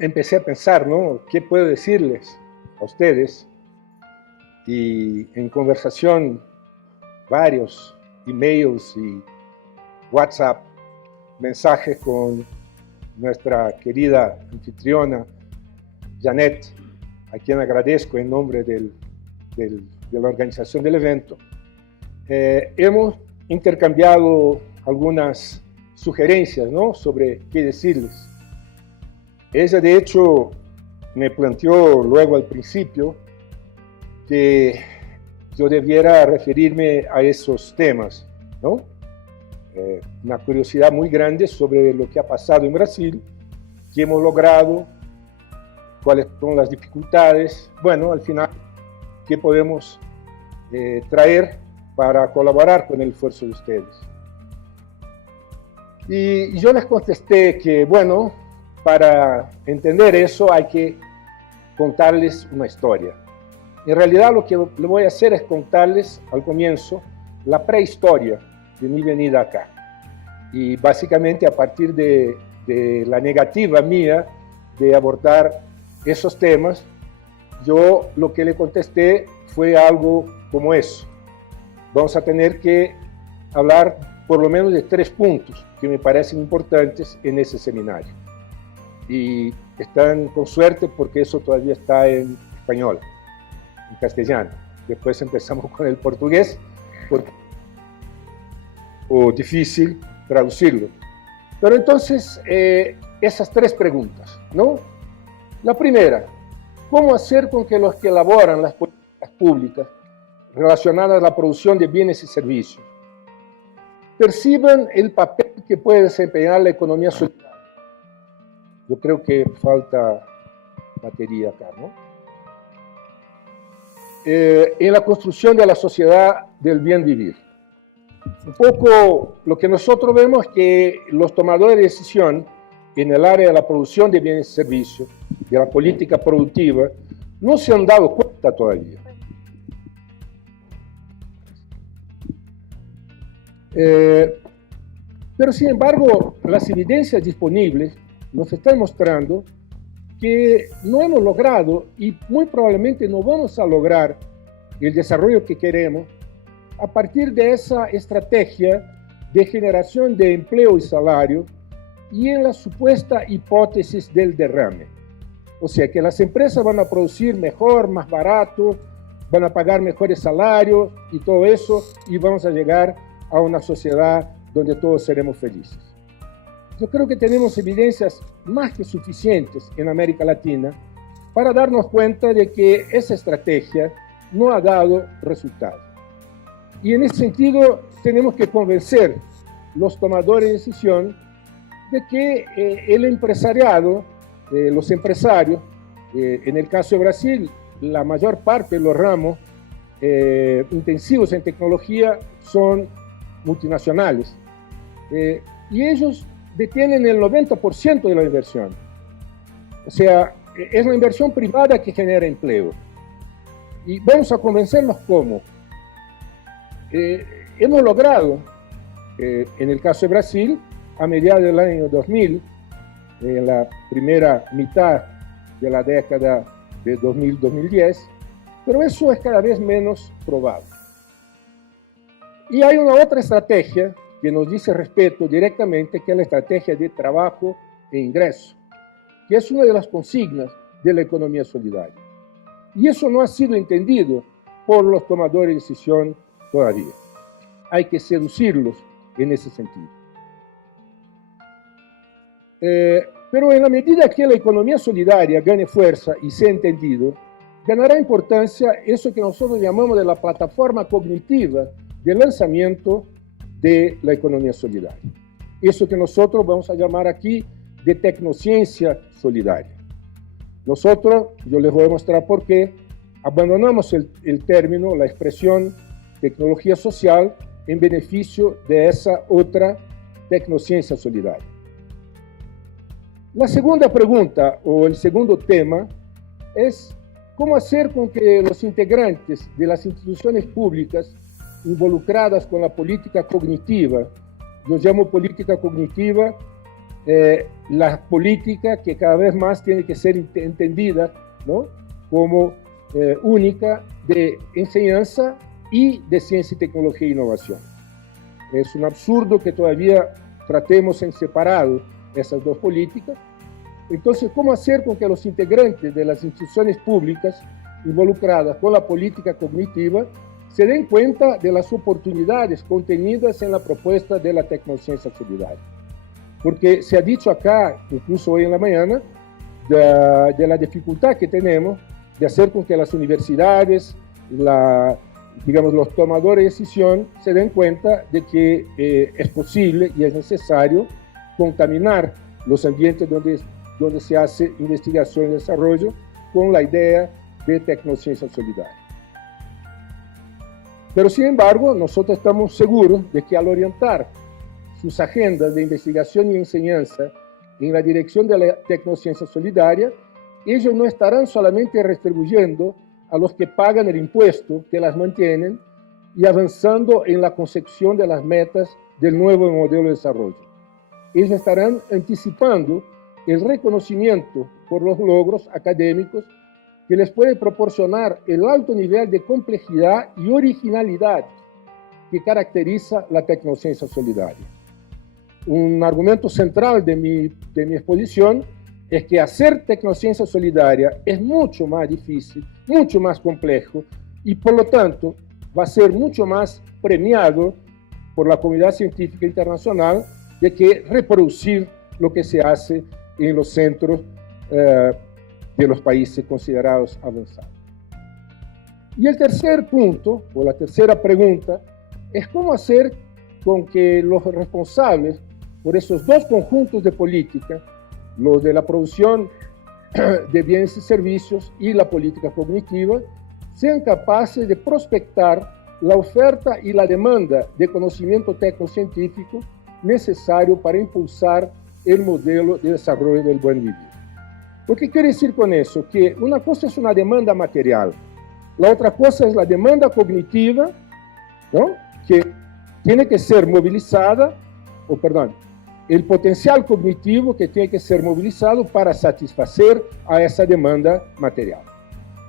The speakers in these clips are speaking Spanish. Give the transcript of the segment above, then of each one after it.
empecé a pensar, ¿no? ¿Qué puedo decirles a ustedes? Y en conversación, varios emails y WhatsApp, mensajes con nuestra querida anfitriona, Janet, a quien agradezco en nombre de la organización del evento. Hemos intercambiado algunas sugerencias, ¿no?, sobre qué decirles. Ella, de hecho, me planteó luego al principio que yo debiera referirme a esos temas, ¿no? Una curiosidad muy grande sobre lo que ha pasado en Brasil, qué hemos logrado, cuáles son las dificultades, bueno, al final, qué podemos traer para colaborar con el esfuerzo de ustedes. Y yo les contesté que, bueno, para entender eso hay que contarles una historia. En realidad lo que le voy a hacer es contarles al comienzo la prehistoria de mi venida acá. Y básicamente a partir de la negativa mía de abordar esos temas, yo lo que le contesté fue algo como eso. Vamos a tener que hablar por lo menos de 3 puntos que me parecen importantes en ese seminario. Y están con suerte porque eso todavía está en español, en castellano. Después empezamos con el portugués, porque es difícil traducirlo. Pero entonces, esas 3 preguntas, ¿no? La primera, ¿cómo hacer con que los que elaboran las políticas públicas relacionadas a la producción de bienes y servicios perciban el papel que puede desempeñar la economía solidaria? Yo creo que falta batería acá, ¿no? En la construcción de la sociedad del bien vivir. Un poco lo que nosotros vemos es que los tomadores de decisión en el área de la producción de bienes y servicios, de la política productiva, no se han dado cuenta todavía. Pero sin embargo, las evidencias disponibles nos están mostrando que no hemos logrado y muy probablemente no vamos a lograr el desarrollo que queremos a partir de esa estrategia de generación de empleo y salario y en la supuesta hipótesis del derrame. O sea, que las empresas van a producir mejor, más barato, van a pagar mejores salarios y todo eso, y vamos a llegar a una sociedad donde todos seremos felices. Yo creo que tenemos evidencias más que suficientes en América Latina para darnos cuenta de que esa estrategia no ha dado resultados. Y en ese sentido tenemos que convencer los tomadores de decisión de que el empresariado, los empresarios, en el caso de Brasil, la mayor parte de los ramos intensivos en tecnología son multinacionales. Y ellos detienen el 90% de la inversión. O sea, es la inversión privada que genera empleo. Y vamos a convencerlos cómo. Hemos logrado, en el caso de Brasil, a mediados del año 2000, en la primera mitad de la década de 2000-2010, pero eso es cada vez menos probable. Y hay una otra estrategia que nos dice respeto directamente, que es la estrategia de trabajo e ingreso, que es una de las consignas de la economía solidaria. Y eso no ha sido entendido por los tomadores de decisión todavía. Hay que seducirlos en ese sentido. Pero en la medida que la economía solidaria gane fuerza y sea entendido, ganará importancia eso que nosotros llamamos de la plataforma cognitiva de lanzamiento de la economía solidaria. Eso que nosotros vamos a llamar aquí de tecnociencia solidaria. Nosotros, yo les voy a mostrar por qué, abandonamos el término, la expresión tecnología social en beneficio de esa otra tecnociencia solidaria. La segunda pregunta o el segundo tema es cómo hacer con que los integrantes de las instituciones públicas involucradas con la política cognitiva, yo llamo política cognitiva la política que cada vez más tiene que ser entendida, ¿no?, como única de enseñanza y de ciencia y tecnología e innovación. Es un absurdo que todavía tratemos en separado esas dos políticas. Entonces, ¿cómo hacer con que los integrantes de las instituciones públicas involucradas con la política cognitiva se den cuenta de las oportunidades contenidas en la propuesta de la tecnociencia solidaria? Porque se ha dicho acá, incluso hoy en la mañana, de la dificultad que tenemos de hacer con que las universidades, digamos, los tomadores de decisión se den cuenta de que es posible y es necesario contaminar los ambientes donde se hace investigación y desarrollo con la idea de tecnociencia solidaria. Pero, sin embargo, nosotros estamos seguros de que al orientar sus agendas de investigación y enseñanza en la dirección de la tecnociencia solidaria, ellos no estarán solamente retribuyendo a los que pagan el impuesto que las mantienen y avanzando en la concepción de las metas del nuevo modelo de desarrollo. Ellos estarán anticipando el reconocimiento por los logros académicos que les puede proporcionar el alto nivel de complejidad y originalidad que caracteriza la tecnociencia solidaria. Un argumento central de mi exposición es que hacer tecnociencia solidaria es mucho más difícil, mucho más complejo y, por lo tanto, va a ser mucho más premiado por la comunidad científica internacional de que reproducir lo que se hace en los centros de los países considerados avanzados. Y el tercer punto, o la tercera pregunta, es cómo hacer con que los responsables por esos dos conjuntos de política, los de la producción de bienes y servicios y la política cognitiva, sean capaces de prospectar la oferta y la demanda de conocimiento tecnocientífico necesario para impulsar el modelo de desarrollo del buen vivir. ¿Lo que quiere decir con eso? Que una cosa es una demanda material, la otra cosa es la demanda cognitiva, ¿no?, que tiene que ser movilizada, el potencial cognitivo que tiene que ser movilizado para satisfacer a esa demanda material.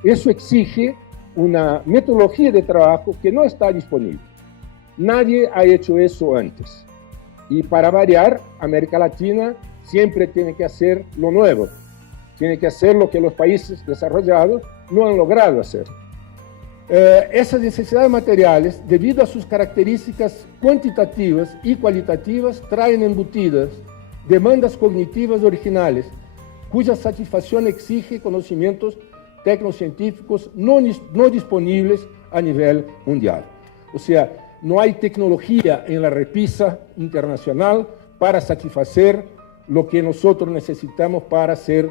Eso exige una metodología de trabajo que no está disponible. Nadie ha hecho eso antes. Y para variar, América Latina siempre tiene que hacer lo nuevo, tiene que hacer lo que los países desarrollados no han logrado hacer. Esas necesidades materiales, debido a sus características cuantitativas y cualitativas, traen embutidas demandas cognitivas originales, cuya satisfacción exige conocimientos tecnocientíficos no disponibles a nivel mundial. O sea, no hay tecnología en la repisa internacional para satisfacer lo que nosotros necesitamos para ser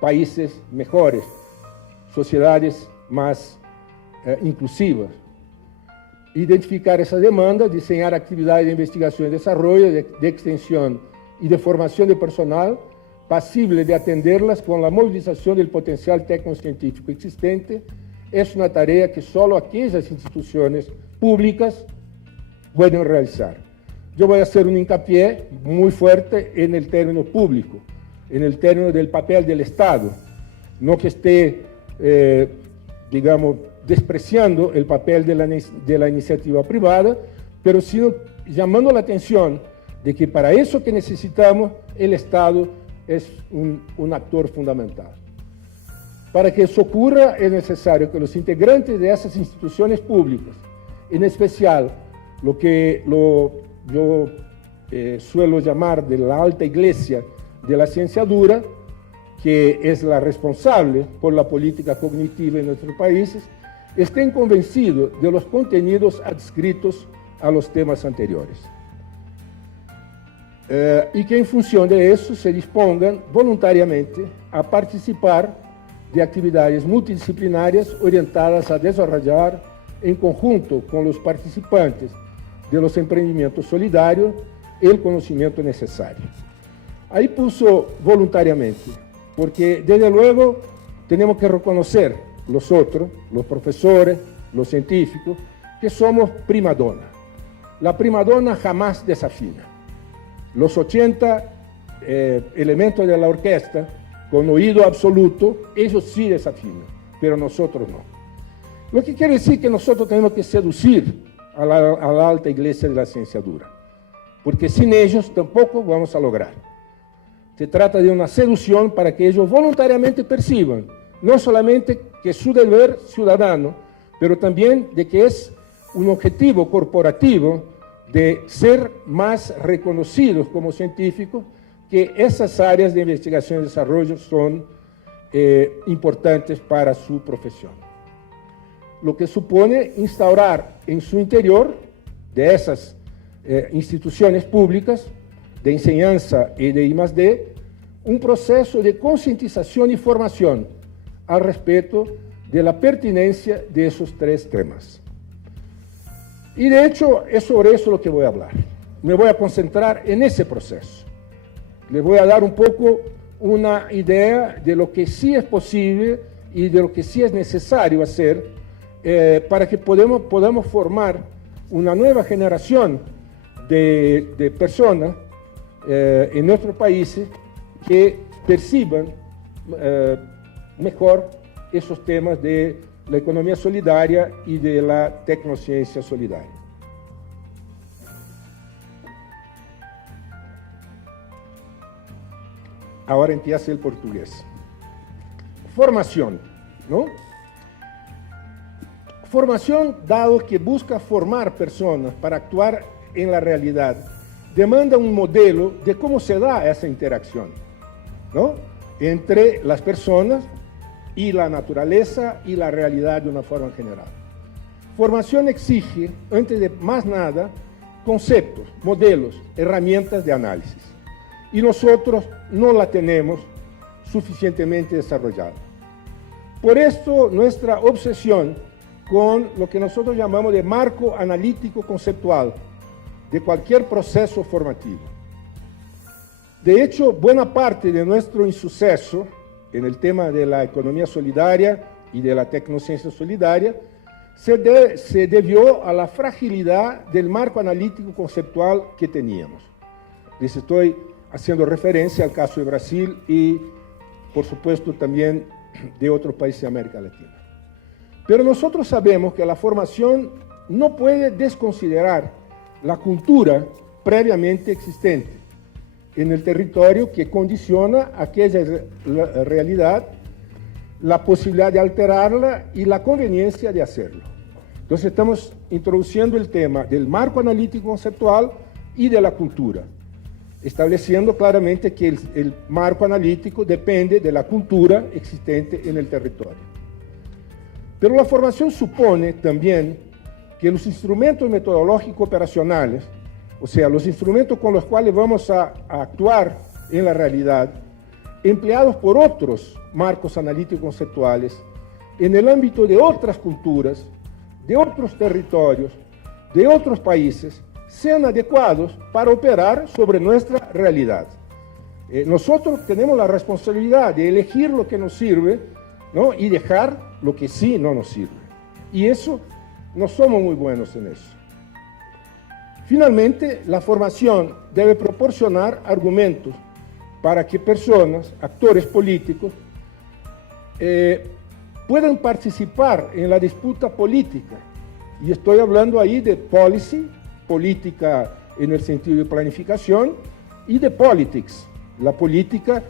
países mejores, sociedades más inclusivas. Identificar esa demanda, diseñar actividades de investigación y desarrollo, de extensión y de formación de personal pasible de atenderlas con la movilización del potencial tecnocientífico existente, es una tarea que solo aquellas instituciones públicas pueden realizar. Yo voy a hacer un hincapié muy fuerte en el término público, en el término del papel del Estado, no que esté, digamos, despreciando el papel de la iniciativa privada, pero sino llamando la atención de que para eso que necesitamos el Estado es un actor fundamental. Para que eso ocurra es necesario que los integrantes de esas instituciones públicas, en especial lo que yo suelo llamar de la alta iglesia de la ciencia dura, que es la responsable por la política cognitiva en nuestros países, estén convencidos de los contenidos adscritos a los temas anteriores. Y que en función de eso se dispongan voluntariamente a participar de actividades multidisciplinarias orientadas a desarrollar, en conjunto con los participantes de los emprendimientos solidarios, el conocimiento necesario. Ahí puso voluntariamente, porque desde luego tenemos que reconocer nosotros, los profesores, los científicos, que somos prima donna. La prima donna jamás desafina. Los 80 elementos de la orquesta con oído absoluto, ellos sí desafinan, pero nosotros no. Lo que quiere decir que nosotros tenemos que seducir a la alta iglesia de la ciencia dura, porque sin ellos tampoco vamos a lograr. Se trata de una seducción para que ellos voluntariamente perciban, no solamente que es su deber ciudadano, pero también de que es un objetivo corporativo de ser más reconocidos como científicos, que esas áreas de investigación y desarrollo son importantes para su profesión. Lo que supone instaurar en su interior de esas instituciones públicas de enseñanza y de I+D un proceso de concientización y formación al respecto de la pertinencia de esos tres temas. Y de hecho es sobre eso lo que voy a hablar. Me voy a concentrar en ese proceso. Les voy a dar un poco una idea de lo que sí es posible y de lo que sí es necesario hacer para que podamos formar una nueva generación de personas en nuestros países que perciban mejor esos temas de la economía solidaria y de la tecnociencia solidaria. Ahora empieza el portugués. Formación, ¿no? Formación, dado que busca formar personas para actuar en la realidad, demanda un modelo de cómo se da esa interacción, ¿no?, entre las personas y la naturaleza y la realidad de una forma general. Formación exige, antes de más nada, conceptos, modelos, herramientas de análisis. Y nosotros no la tenemos suficientemente desarrollada. Por esto, nuestra obsesión con lo que nosotros llamamos de marco analítico conceptual de cualquier proceso formativo. De hecho, buena parte de nuestro insuceso en el tema de la economía solidaria y de la tecnociencia solidaria se debió a la fragilidad del marco analítico conceptual que teníamos. Les estoy haciendo referencia al caso de Brasil y, por supuesto, también de otros países de América Latina. Pero nosotros sabemos que la formación no puede desconsiderar la cultura previamente existente en el territorio que condiciona aquella realidad, la posibilidad de alterarla y la conveniencia de hacerlo. Entonces estamos introduciendo el tema del marco analítico conceptual y de la cultura, estableciendo claramente que el marco analítico depende de la cultura existente en el territorio. Pero la formación supone también que los instrumentos metodológicos operacionales, o sea, los instrumentos con los cuales vamos a actuar en la realidad, empleados por otros marcos analíticos conceptuales, en el ámbito de otras culturas, de otros territorios, de otros países, sean adecuados para operar sobre nuestra realidad. Nosotros tenemos la responsabilidad de elegir lo que nos sirve, ¿no?, y dejar lo que sí no nos sirve. Y eso, no somos muy buenos en eso. Finalmente, la formación debe proporcionar argumentos para que personas, actores políticos, puedan participar en la disputa política. Y estoy hablando ahí de policy, política en el sentido de planificación, y de politics, la política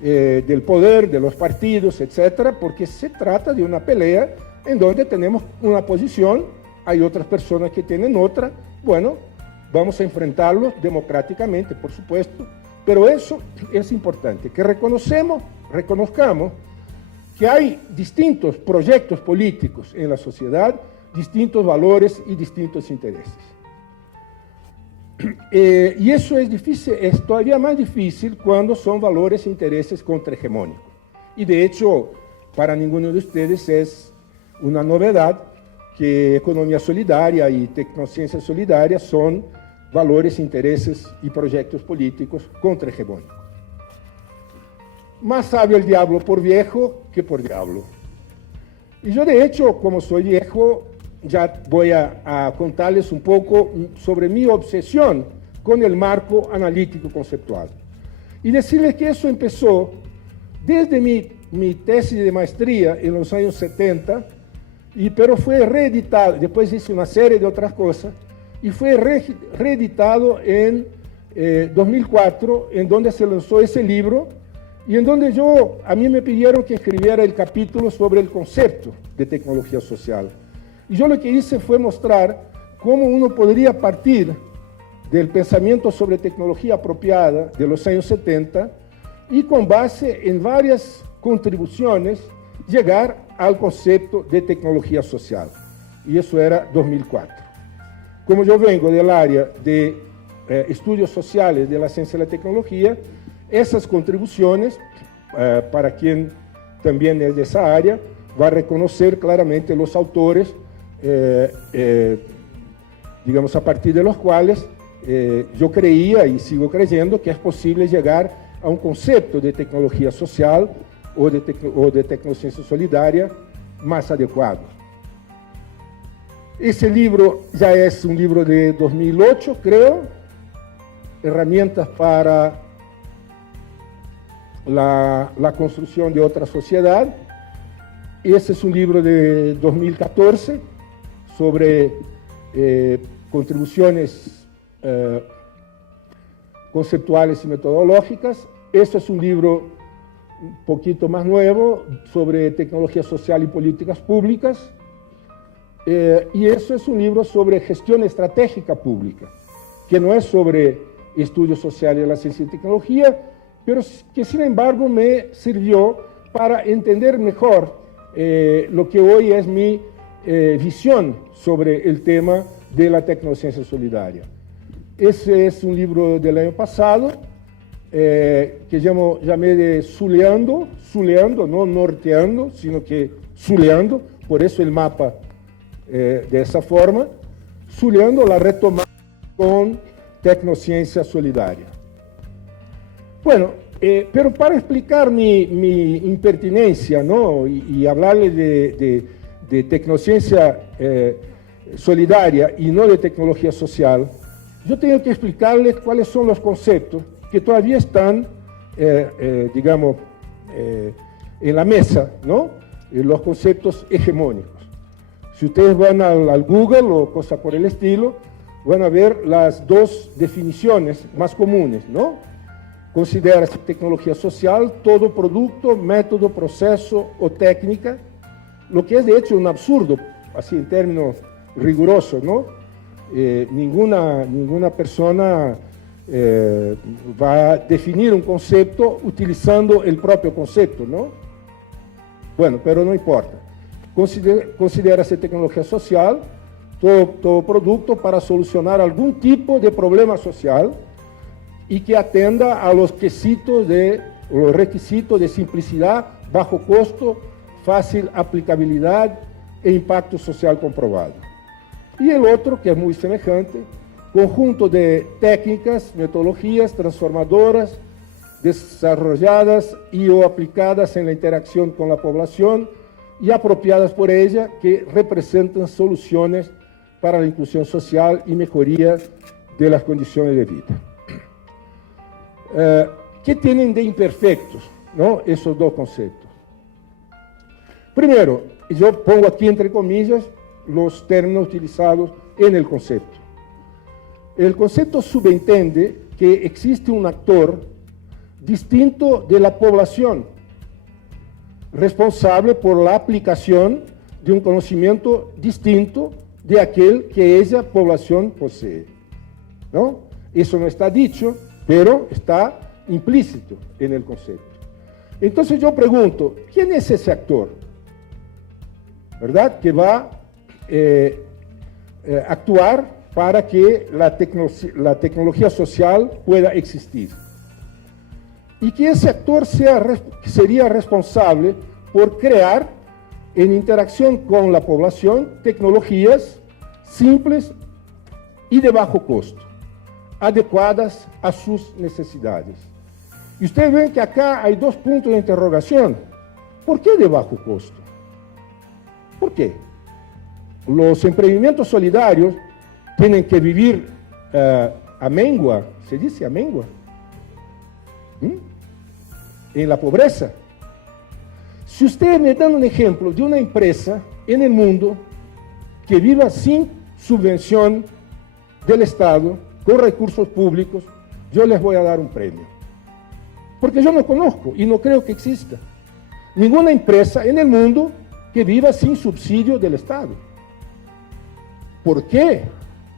del poder, de los partidos, etcétera, porque se trata de una pelea en donde tenemos una posición, hay otras personas que tienen otra. Bueno, vamos a enfrentarlos democráticamente, por supuesto, pero eso es importante, que reconozcamos que hay distintos proyectos políticos en la sociedad, distintos valores y distintos intereses. Y eso es difícil, es todavía más difícil cuando son valores e intereses contrahegemónicos. Y de hecho, para ninguno de ustedes es una novedad que economía solidaria y tecnociencia solidaria son valores, intereses y proyectos políticos contrahegemónicos. Más sabe el diablo por viejo que por diablo. Y yo, de hecho, como soy viejo, ya voy a contarles un poco sobre mi obsesión con el marco analítico conceptual. Y decirles que eso empezó desde mi tesis de maestría en los años 70, pero fue reeditado, después hice una serie de otras cosas, y fue reeditado en 2004, en donde se lanzó ese libro, y en donde a mí me pidieron que escribiera el capítulo sobre el concepto de tecnología social. Y yo lo que hice fue mostrar cómo uno podría partir del pensamiento sobre tecnología apropiada de los años 70 y con base en varias contribuciones llegar al concepto de tecnología social. Y eso era 2004. Como yo vengo del área de estudios sociales de la ciencia y la tecnología, esas contribuciones, para quien también es de esa área, va a reconocer claramente los autores, digamos, a partir de los cuales yo creía y sigo creyendo que es posible llegar a un concepto de tecnología social o de tecnociencia solidaria más adecuado. Ese libro ya es un libro de 2008, creo, Herramientas para la construcción de otra sociedad. Ese es un libro de 2014 sobre contribuciones conceptuales y metodológicas. Este es un libro un poquito más nuevo sobre tecnología social y políticas públicas. Y eso es un libro sobre gestión estratégica pública, que no es sobre estudios sociales de la ciencia y tecnología, pero que sin embargo me sirvió para entender mejor lo que hoy es mi visión sobre el tema de la tecnociencia solidaria. Ese es un libro del año pasado, que llamé de Zuleando, no norteando, sino que Zuleando, por eso el mapa de esa forma, Zuleando la retomada con tecnociencia solidaria. Bueno, pero para explicar mi impertinencia, ¿no? y hablarle de tecnociencia solidaria y no de tecnología social, yo tengo que explicarles cuáles son los conceptos que todavía están, digamos, en la mesa, ¿no? Los conceptos hegemónicos. Si ustedes van al Google o cosas por el estilo, van a ver las dos definiciones más comunes, ¿no? Considera-se tecnología social todo producto, método, proceso o técnica, lo que es de hecho un absurdo, así en términos rigurosos, ¿no? Ninguna persona va a definir un concepto utilizando el propio concepto, ¿no? Bueno, pero no importa. Considera-se tecnología social todo producto para solucionar algún tipo de problema social y que atenda a los requisitos de simplicidad, bajo costo, fácil aplicabilidad e impacto social comprobado. Y el otro, que es muy semejante, conjunto de técnicas, metodologías transformadoras, desarrolladas y o aplicadas en la interacción con la población y apropiadas por ella, que representan soluciones para la inclusión social y mejoría de las condiciones de vida. ¿Qué tienen de imperfectos, ¿no? Esos dos conceptos? Primero, yo pongo aquí entre comillas los términos utilizados en el concepto. El concepto subentende que existe un actor distinto de la población, responsable por la aplicación de un conocimiento distinto de aquel que esa población posee, ¿no? Eso no está dicho, pero está implícito en el concepto. Entonces yo pregunto, ¿quién es ese actor? ¿Verdad? Que va a actuar para que la tecnología social pueda existir. Y que ese actor sería responsable por crear, en interacción con la población, tecnologías simples y de bajo costo, adecuadas a sus necesidades. Y ustedes ven que acá hay dos puntos de interrogación. ¿Por qué de bajo costo? ¿Por qué? Los emprendimientos solidarios tienen que vivir a mengua, ¿se dice a mengua? ¿Mm? En la pobreza. Si ustedes me dan un ejemplo de una empresa en el mundo que viva sin subvención del Estado, con recursos públicos, yo les voy a dar un premio. Porque yo no conozco y no creo que exista ninguna empresa en el mundo que viva sin subsidio del Estado. ¿Por qué?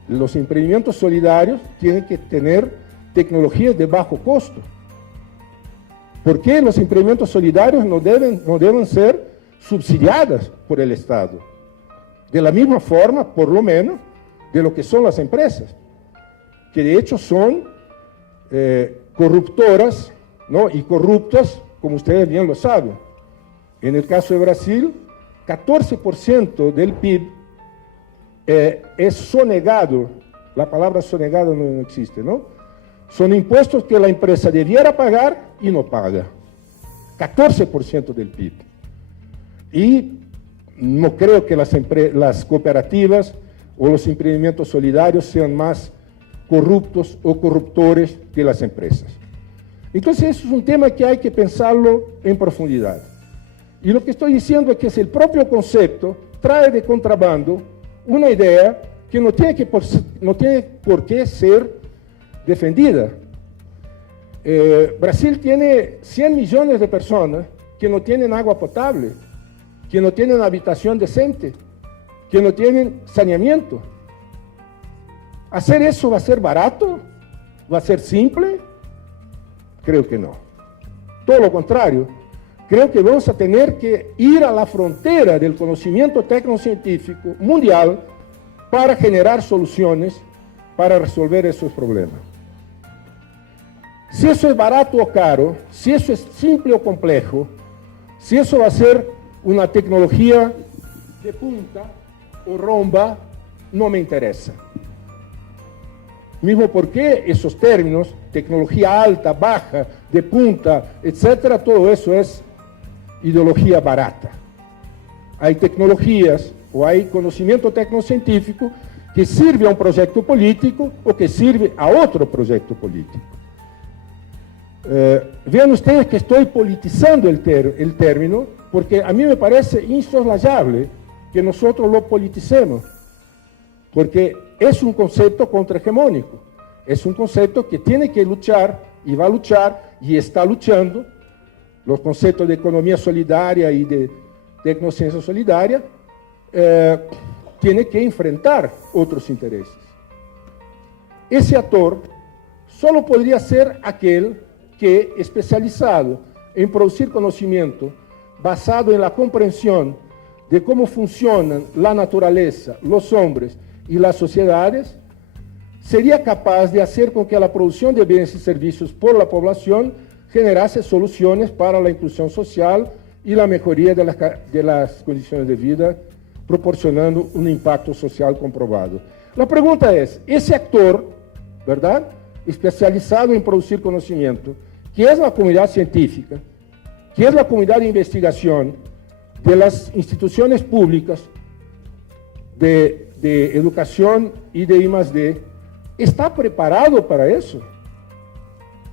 Los emprendimientos solidarios tienen que tener tecnologías de bajo costo. ¿Por qué los emprendimientos solidarios no deben ser subsidiados por el Estado? De la misma forma, por lo menos, de lo que son las empresas, que de hecho son corruptoras, ¿no? Y corruptas, como ustedes bien lo saben. En el caso de Brasil, 14% del PIB es sonegado. La palabra sonegado no existe, ¿no? Son impuestos que la empresa debiera pagar y no paga. 14% del PIB. Y no creo que las cooperativas o los emprendimientos solidarios sean más corruptos o corruptores que las empresas. Entonces, eso es un tema que hay que pensarlo en profundidad. Y lo que estoy diciendo es que el propio concepto trae de contrabando una idea que no tiene por qué ser defendida. Brasil tiene 100 millones de personas que no tienen agua potable, que no tienen habitación decente, que no tienen saneamiento. ¿Hacer eso va a ser barato? ¿Va a ser simple? Creo que no. Todo lo contrario. Creo que vamos a tener que ir a la frontera del conocimiento tecnocientífico mundial para generar soluciones para resolver esos problemas. Si eso es barato o caro, si eso es simple o complejo, si eso va a ser una tecnología de punta o romba, no me interesa. Mismo porque esos términos, tecnología alta, baja, de punta, etcétera, todo eso es ideología barata. Hay tecnologías o hay conocimiento tecnocientífico que sirve a un proyecto político o que sirve a otro proyecto político. Vean ustedes que estoy politizando el término, porque a mí me parece insoslayable que nosotros lo politicemos, porque es un concepto contrahegemónico, es un concepto que tiene que luchar y va a luchar y está luchando. Los conceptos de economía solidaria y de tecnociencia solidaria tienen que enfrentar otros intereses. Ese actor solo podría ser aquel que, especializado en producir conocimiento basado en la comprensión de cómo funcionan la naturaleza, los hombres y las sociedades, sería capaz de hacer con que la producción de bienes y servicios por la población generase soluciones para la inclusión social y la mejoría de las condiciones de vida, proporcionando un impacto social comprobado. La pregunta es, ese actor, ¿verdad?, especializado en producir conocimiento, que es la comunidad científica, que es la comunidad de investigación de las instituciones públicas de educación y de I+D, ¿está preparado para eso?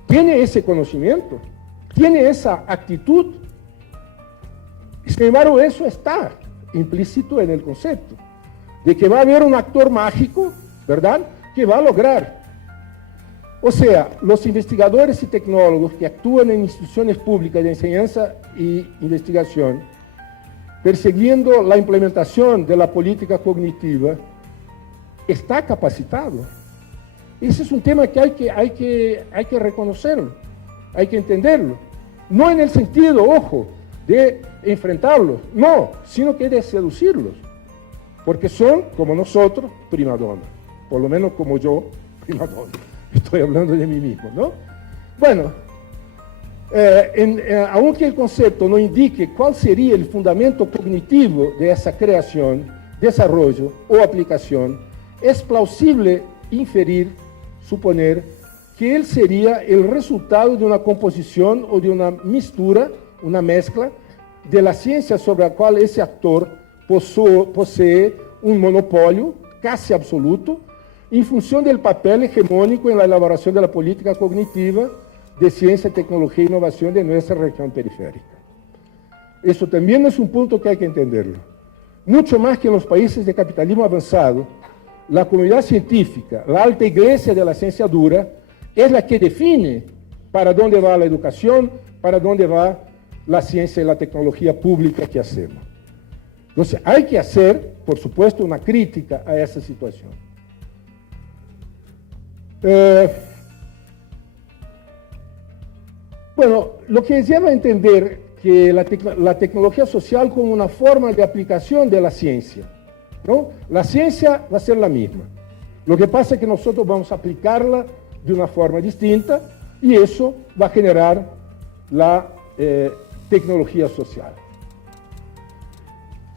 ¿Tiene ese conocimiento? ¿Tiene esa actitud? Sin embargo, eso está implícito en el concepto de que va a haber un actor mágico, ¿verdad?, que va a lograr. O sea, los investigadores y tecnólogos que actúan en instituciones públicas de enseñanza y investigación, persiguiendo la implementación de la política cognitiva, está capacitado. Ese es un tema que hay que reconocerlo, hay que entenderlo. No en el sentido, ojo, de enfrentarlos, no, sino que de seducirlos. Porque son, como nosotros, primadona. Por lo menos como yo, primadona. Estoy hablando de mí mismo, ¿no? Bueno, aunque el concepto no indique cuál sería el fundamento cognitivo de esa creación, desarrollo o aplicación, es plausible inferir, suponer, que él sería el resultado de una composición o de una mistura, una mezcla, de la ciencia sobre la cual ese actor posee un monopolio casi absoluto, en función del papel hegemónico en la elaboración de la política cognitiva, de ciencia, tecnología e innovación de nuestra región periférica. Eso también es un punto que hay que entenderlo. Mucho más que en los países de capitalismo avanzado, la comunidad científica, la alta iglesia de la ciencia dura, es la que define para dónde va la educación, para dónde va la ciencia y la tecnología pública que hacemos. Entonces, hay que hacer, por supuesto, una crítica a esa situación. Bueno, lo que lleva a entender que la tecnología social como una forma de aplicación de la ciencia, ¿no? La ciencia va a ser la misma. Lo que pasa es que nosotros vamos a aplicarla de una forma distinta y eso va a generar la tecnología social.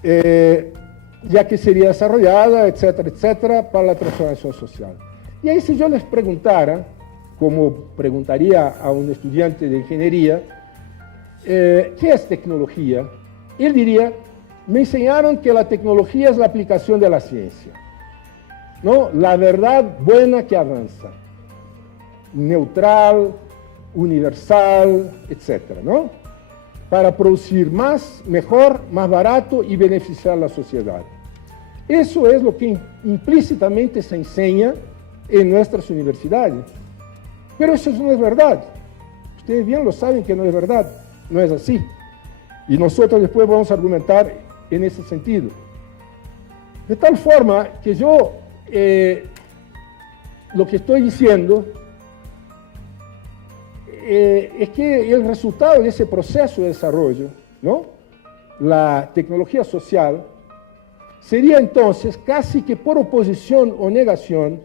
Ya que sería desarrollada, etcétera, etcétera, para la transformación social. Y ahí si yo les preguntara, como preguntaría a un estudiante de ingeniería, ¿qué es tecnología? Él diría, me enseñaron que la tecnología es la aplicación de la ciencia, ¿no? La verdad buena que avanza, neutral, universal, etcétera, ¿no? Para producir más, mejor, más barato y beneficiar a la sociedad. Eso es lo que implícitamente se enseña en nuestras universidades. Pero eso no es verdad. Ustedes bien lo saben que no es verdad, no es así. Y nosotros después vamos a argumentar en ese sentido. De tal forma que yo lo que estoy diciendo es que el resultado de ese proceso de desarrollo, ¿no? La tecnología social, sería entonces casi que por oposición o negación,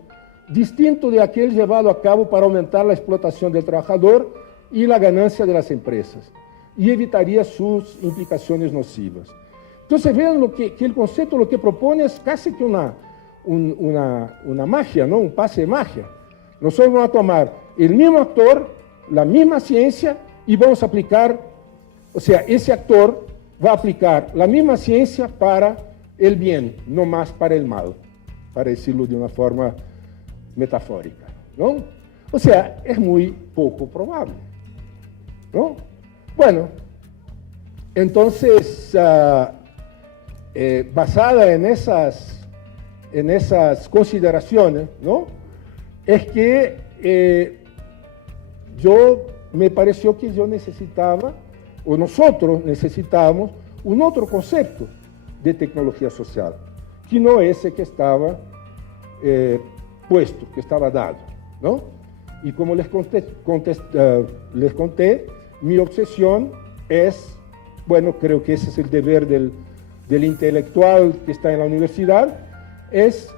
distinto de aquel llevado a cabo para aumentar la explotación del trabajador y la ganancia de las empresas, y evitaría sus implicaciones nocivas. Entonces vean que el concepto lo que propone es casi que una magia, ¿no? Un pase de magia. Nosotros vamos a tomar el mismo actor, la misma ciencia, y vamos a aplicar, o sea, ese actor va a aplicar la misma ciencia para el bien, no más para el mal, para decirlo de una forma metafórica, ¿no? O sea, es muy poco probable, ¿no? Bueno, entonces, basada en esas consideraciones, ¿no? Es que me pareció que yo necesitaba, o nosotros necesitábamos, un otro concepto de tecnología social, que no ese que estaba puesto, que estaba dado, ¿no? Y como les conté, mi obsesión es, bueno, creo que ese es el deber del intelectual que está en la universidad, es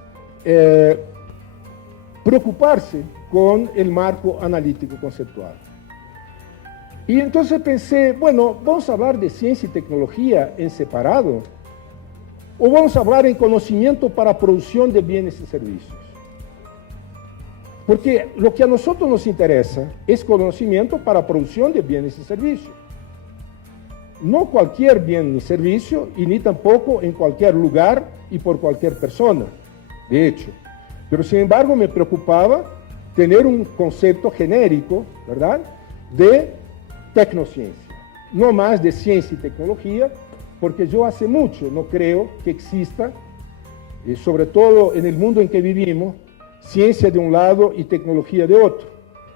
preocuparse con el marco analítico conceptual. Y entonces pensé, bueno, ¿vamos a hablar de ciencia y tecnología en separado? ¿O vamos a hablar en conocimiento para producción de bienes y servicios? Porque lo que a nosotros nos interesa es conocimiento para producción de bienes y servicios. No cualquier bien ni servicio, y ni tampoco en cualquier lugar y por cualquier persona, de hecho. Pero sin embargo me preocupaba tener un concepto genérico, ¿verdad?, de tecnociencia, no más de ciencia y tecnología, porque yo hace mucho no creo que exista, sobre todo en el mundo en que vivimos, ciencia de un lado y tecnología de otro.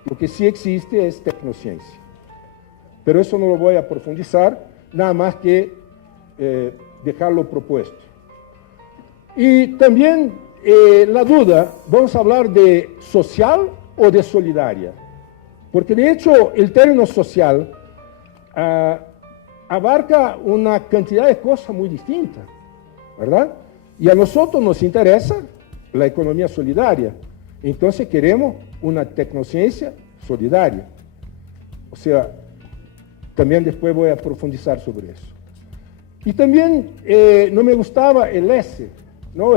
Lo que sí existe es tecnociencia. Pero eso no lo voy a profundizar, nada más que dejarlo propuesto. Y también la duda, ¿vamos a hablar de social o de solidaria? Porque de hecho el término social abarca una cantidad de cosas muy distintas, ¿verdad? Y a nosotros nos interesa la economía solidaria. Entonces queremos una tecnociencia solidaria. O sea, también después voy a profundizar sobre eso. Y también no me gustaba el S, ¿no?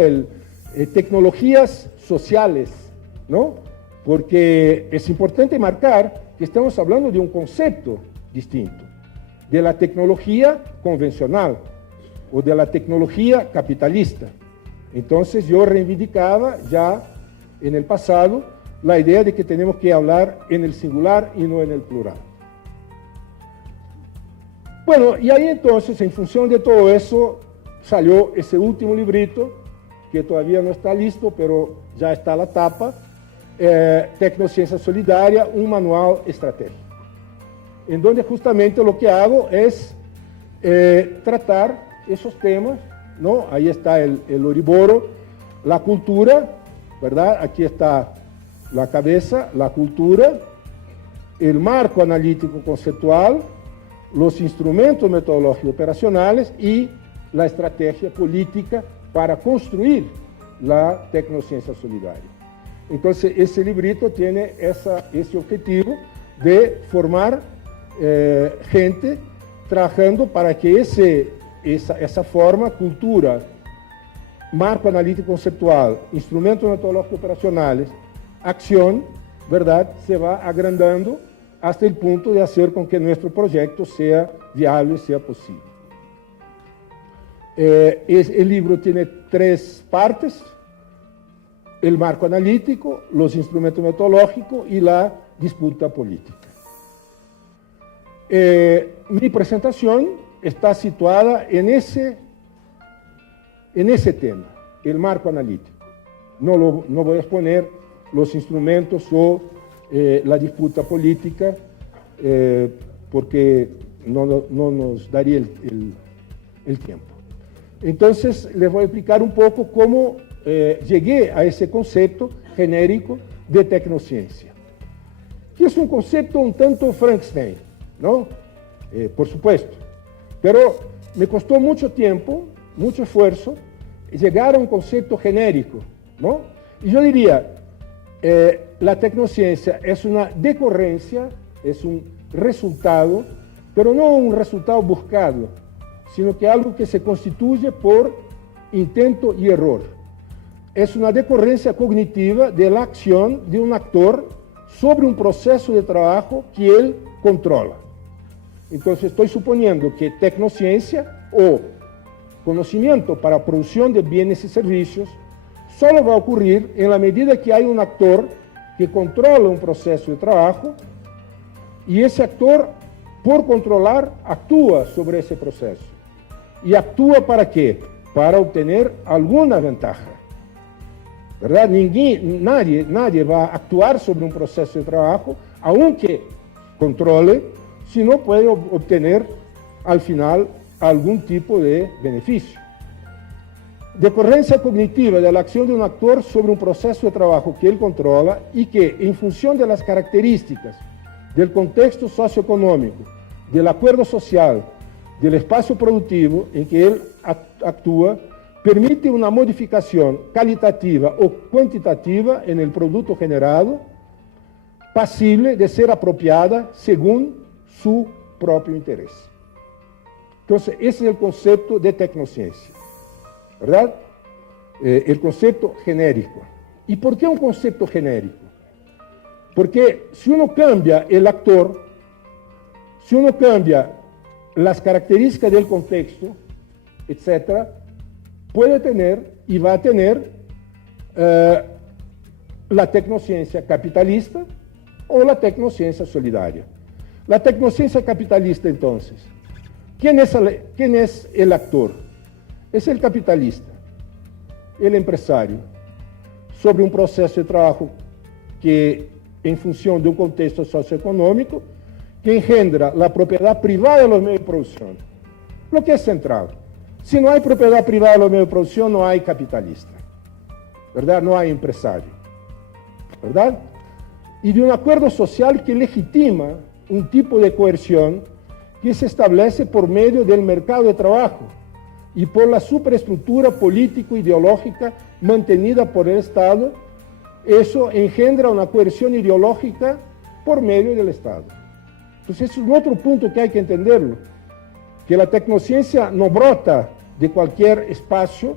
Tecnologías sociales, ¿no? Porque es importante marcar que estamos hablando de un concepto distinto, de la tecnología convencional o de la tecnología capitalista. Entonces yo reivindicaba ya en el pasado la idea de que tenemos que hablar en el singular y no en el plural. Bueno, y ahí entonces, en función de todo eso, salió ese último librito, que todavía no está listo, pero ya está la tapa, Tecnociencia Solidaria, un manual estratégico, en donde justamente lo que hago es tratar esos temas, ¿no? Ahí está el Ouriboro, la cultura, ¿verdad? Aquí está la cabeza, la cultura, el marco analítico conceptual, los instrumentos metodológicos operacionales y la estrategia política para construir la tecnociencia solidaria. Entonces, ese librito tiene ese objetivo de formar gente trabajando para que esa forma, cultura, marco analítico conceptual, instrumentos metodológicos operacionales, acción, ¿verdad?, se va agrandando hasta el punto de hacer con que nuestro proyecto sea viable, sea posible. El libro tiene 3 partes: el marco analítico, los instrumentos metodológicos y la disputa política. Mi presentación está situada en ese tema, el marco analítico. No voy a exponer los instrumentos o la disputa política, porque no nos daría el tiempo. Entonces, les voy a explicar un poco cómo llegué a ese concepto genérico de tecnociencia, que es un concepto un tanto Frankenstein, ¿no? Por supuesto, pero me costó mucho tiempo, mucho esfuerzo, llegar a un concepto genérico, ¿no? Y yo diría, la tecnociencia es una decorrencia, es un resultado, pero no un resultado buscado, sino que algo que se constituye por intento y error. Es una decorrencia cognitiva de la acción de un actor sobre un proceso de trabajo que él controla. Entonces, estoy suponiendo que tecnociencia o conocimiento para producción de bienes y servicios solo va a ocurrir en la medida que hay un actor que controla un proceso de trabajo y ese actor, por controlar, actúa sobre ese proceso. ¿Y actúa para qué? Para obtener alguna ventaja, ¿verdad? Nadie va a actuar sobre un proceso de trabajo, aunque controle, si no puede obtener al final algún tipo de beneficio. Decorrencia cognitiva de la acción de un actor sobre un proceso de trabajo que él controla y que, en función de las características del contexto socioeconómico, del acuerdo social, del espacio productivo en que él actúa, permite una modificación calitativa o cuantitativa en el producto generado, pasible de ser apropiada según su propio interés. Entonces, ese es el concepto de tecnociencia, ¿verdad? El concepto genérico. ¿Y por qué un concepto genérico? Porque si uno cambia el actor, si uno cambia las características del contexto, etc., puede tener y va a tener la tecnociencia capitalista o la tecnociencia solidaria. La tecnociencia capitalista, entonces, ¿quién es el actor? Es el capitalista, el empresario, sobre un proceso de trabajo que, en función de un contexto socioeconómico, que engendra la propiedad privada de los medios de producción. Lo que es central. Si no hay propiedad privada de los medios de producción, no hay capitalista, ¿verdad? No hay empresario, ¿verdad? Y de un acuerdo social que legitima un tipo de coerción que se establece por medio del mercado de trabajo y por la superestructura político-ideológica mantenida por el Estado. Eso engendra una coerción ideológica por medio del Estado. Entonces, ese es otro punto que hay que entenderlo, que la tecnociencia no brota de cualquier espacio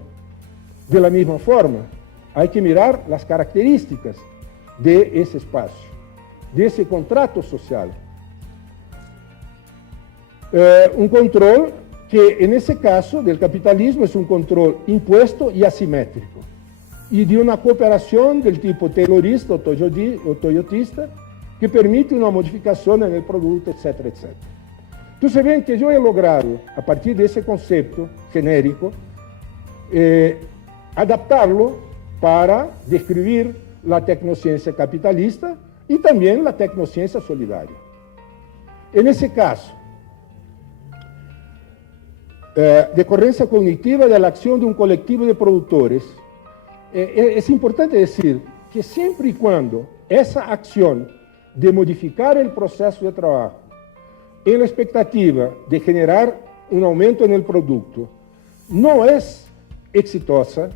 de la misma forma. Hay que mirar las características de ese espacio, de ese contrato social. Un control que, en ese caso del capitalismo, es un control impuesto y asimétrico. y de una cooperación del tipo taylorista o toyotista que permite una modificación en el producto, etcétera, etcétera. Entonces ven que yo he logrado, a partir de ese concepto genérico, adaptarlo para describir la tecnociencia capitalista y también la tecnociencia solidaria. En ese caso, decorrencia cognitiva de la acción de un colectivo de productores, es importante decir que siempre y cuando esa acción de modificar el proceso de trabajo en la expectativa de generar un aumento en el producto no es exitosa,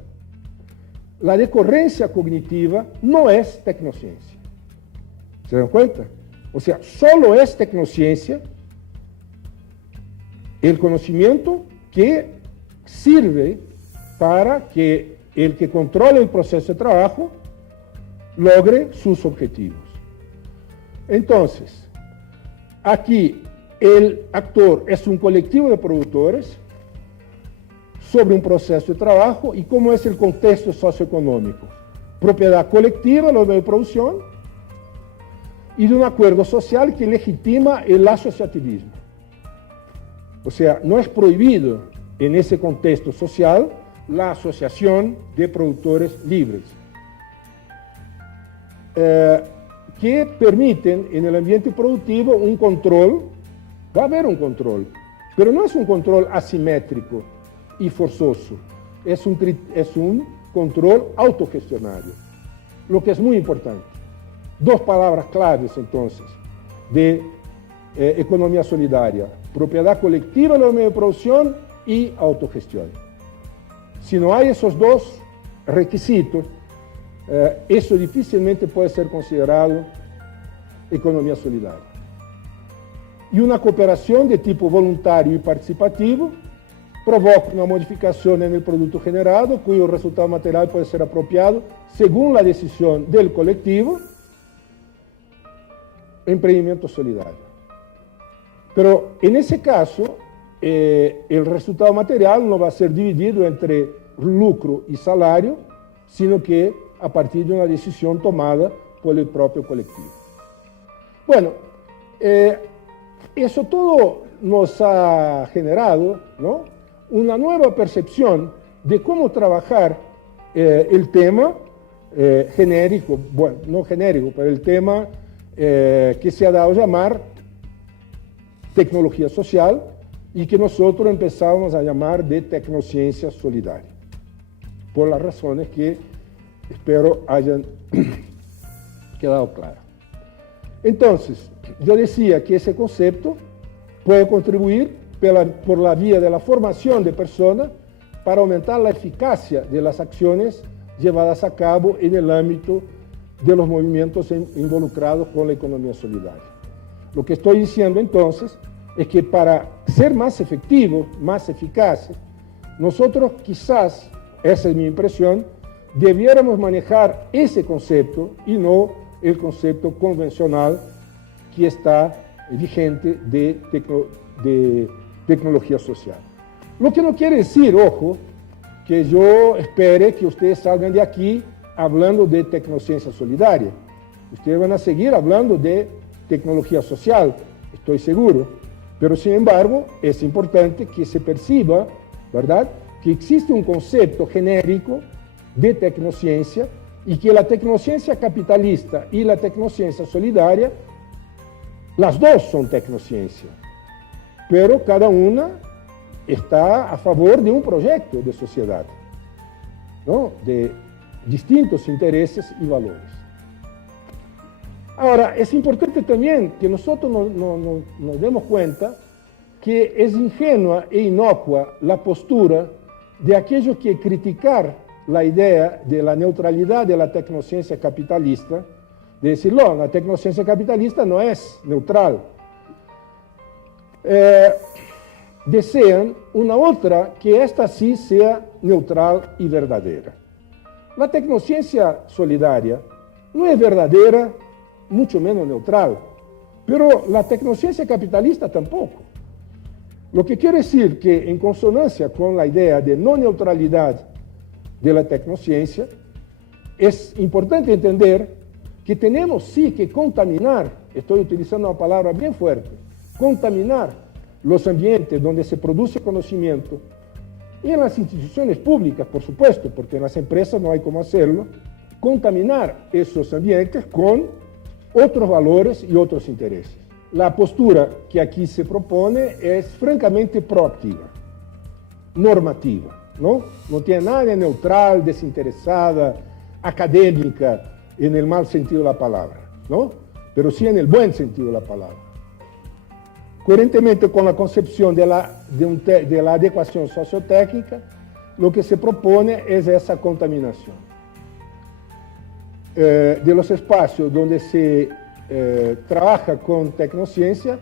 la decorrencia cognitiva no es tecnociencia. ¿Se dan cuenta? O sea, solo es tecnociencia el conocimiento que sirve para que el que controla el proceso de trabajo logre sus objetivos. Entonces, aquí el actor es un colectivo de productores sobre un proceso de trabajo y cómo es el contexto socioeconómico. Propiedad colectiva, los medios de producción, y de un acuerdo social que legitima el asociativismo. O sea, no es prohibido en ese contexto social la asociación de productores libres, que permiten en el ambiente productivo un control. Va a haber un control, pero no es un control asimétrico y forzoso, es un control autogestionario, lo que es muy importante. Dos palabras claves entonces de economía solidaria: propiedad colectiva de los medios de producción y autogestión. Si no hay esos dos requisitos, eso difícilmente puede ser considerado economía solidaria. Y una cooperación de tipo voluntario y participativo provoca una modificación en el producto generado, cuyo resultado material puede ser apropiado según la decisión del colectivo. Emprendimiento solidario. Pero en ese caso, el resultado material no va a ser dividido entre lucro y salario, sino que a partir de una decisión tomada por el propio colectivo. Bueno, eso todo nos ha generado, ¿no?, una nueva percepción de cómo trabajar el tema genérico, bueno, no genérico, pero el tema que se ha dado a llamar tecnología social y que nosotros empezamos a llamar de tecnociencia solidaria, por las razones que espero hayan quedado claras. Entonces, yo decía que ese concepto puede contribuir por la vía de la formación de personas para aumentar la eficacia de las acciones llevadas a cabo en el ámbito de los movimientos involucrados con la economía solidaria. Lo que estoy diciendo entonces es que para ser más efectivos, más eficaces, nosotros quizás, esa es mi impresión, debiéramos manejar ese concepto y no el concepto convencional que está vigente de tecnología social. Lo que no quiere decir, ojo, que yo espere que ustedes salgan de aquí hablando de tecnociencia solidaria. Ustedes van a seguir hablando de tecnología social, estoy seguro, pero sin embargo es importante que se perciba, ¿verdad?, que existe un concepto genérico de tecnociencia y que la tecnociencia capitalista y la tecnociencia solidaria, las dos son tecnociencia, pero cada una está a favor de un proyecto de sociedad, ¿no?, de distintos intereses y valores. Ahora, es importante también que nosotros nos demos cuenta que es ingenua e inocua la postura de aquellos que criticar la idea de la neutralidad de la tecnociencia capitalista, de decir, no, la tecnociencia capitalista no es neutral. Desean una otra que esta sí sea neutral y verdadera. La tecnociencia solidaria no es verdadera, mucho menos neutral, pero la tecnociencia capitalista tampoco. Lo que quiere decir que, en consonancia con la idea de no neutralidad de la tecnociencia, es importante entender que tenemos sí que contaminar, estoy utilizando una palabra bien fuerte, contaminar los ambientes donde se produce conocimiento, y en las instituciones públicas, por supuesto, porque en las empresas no hay cómo hacerlo, contaminar esos ambientes con otros valores y otros intereses. La postura que aquí se propone es francamente proactiva, normativa, ¿no? No tiene nada de neutral, desinteresada, académica, en el mal sentido de la palabra, ¿no? Pero sí en el buen sentido de la palabra. Coherentemente con la concepción de la adecuación sociotécnica, lo que se propone es esa contaminación de los espacios donde se trabaja con tecnociencia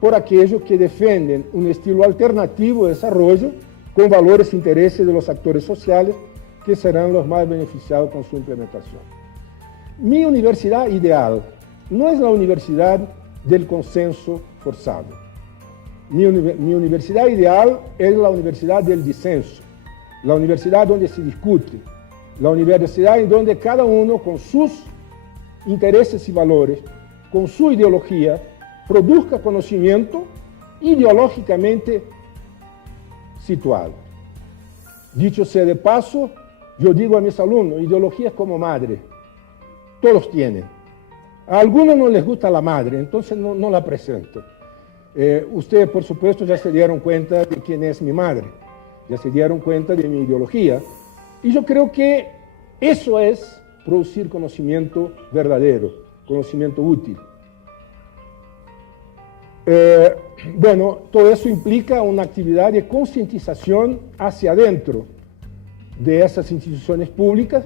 por aquellos que defienden un estilo alternativo de desarrollo con valores e intereses de los actores sociales que serán los más beneficiados con su implementación. Mi universidad ideal no es la universidad del consenso forzado. Mi universidad ideal es la universidad del disenso, la universidad donde se discute, la universidad en donde cada uno con sus intereses y valores, con su ideología, produzca conocimiento ideológicamente situado. Dicho sea de paso, yo digo a mis alumnos, ideología es como madre, todos tienen. A algunos no les gusta la madre, entonces no la presento. Ustedes, por supuesto, ya se dieron cuenta de quién es mi madre, ya se dieron cuenta de mi ideología, y yo creo que eso es producir conocimiento verdadero, conocimiento útil. Bueno, todo eso implica una actividad de concientización hacia adentro de esas instituciones públicas,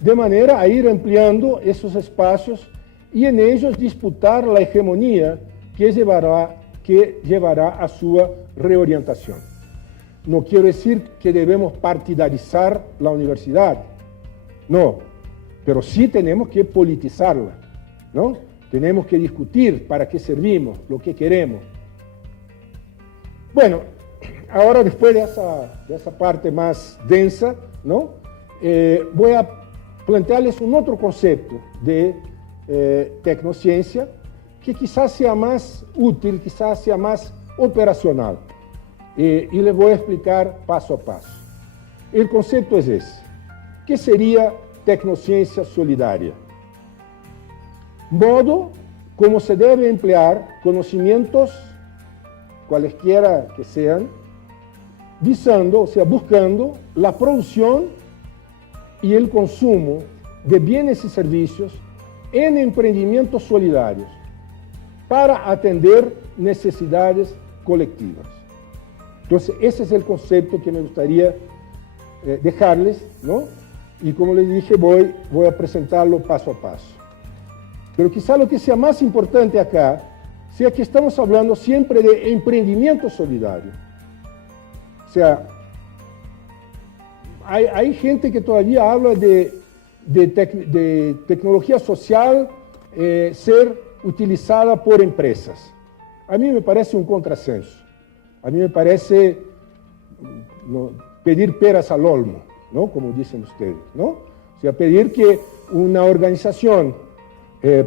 de manera a ir ampliando esos espacios y en ellos disputar la hegemonía que llevará a su reorientación. No quiero decir que debemos partidarizar la universidad, no, pero sí tenemos que politizarla, ¿no? Tenemos que discutir para qué servimos, lo que queremos. Bueno, ahora después de esa parte más densa, ¿no? Voy a plantearles un otro concepto de tecnociencia que quizás sea más útil, quizás sea más operacional. Y les voy a explicar paso a paso. El concepto es ese. ¿Qué sería tecnociencia solidaria? Modo como se debe emplear conocimientos, cualesquiera que sean, visando, o sea, buscando la producción y el consumo de bienes y servicios en emprendimientos solidarios para atender necesidades colectivas. Entonces, ese es el concepto que me gustaría dejarles, ¿no? Y como les dije, voy a presentarlo paso a paso. Pero quizá lo que sea más importante acá sea que estamos hablando siempre de emprendimiento solidario. O sea, hay gente que todavía habla de tecnología social ser utilizada por empresas. A mí me parece un contrasenso. A mí me parece pedir peras al olmo, ¿no? Como dicen ustedes, ¿no? O sea, pedir que una organización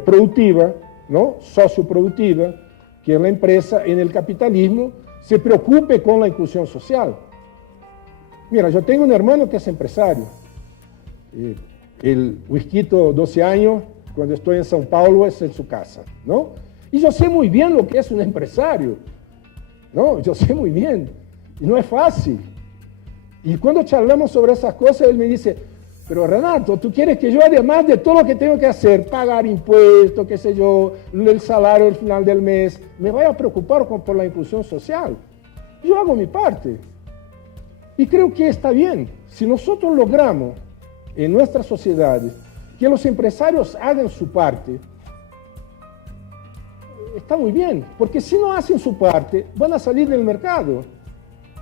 productiva, ¿no? Socioproductiva, que es la empresa en el capitalismo, se preocupe con la inclusión social. Mira, yo tengo un hermano que es empresario. El Whisquito, 12 años, cuando estoy en São Paulo, es en su casa, ¿no? Y yo sé muy bien lo que es un empresario, ¿no? Yo sé muy bien. Y no es fácil. Y cuando charlamos sobre esas cosas, él me dice, pero Renato, tú quieres que yo, además de todo lo que tengo que hacer, pagar impuestos, qué sé yo, el salario al final del mes, me vaya a preocupar por la inclusión social. Yo hago mi parte. Y creo que está bien. Si nosotros logramos en nuestras sociedades que los empresarios hagan su parte, está muy bien, porque si no hacen su parte, van a salir del mercado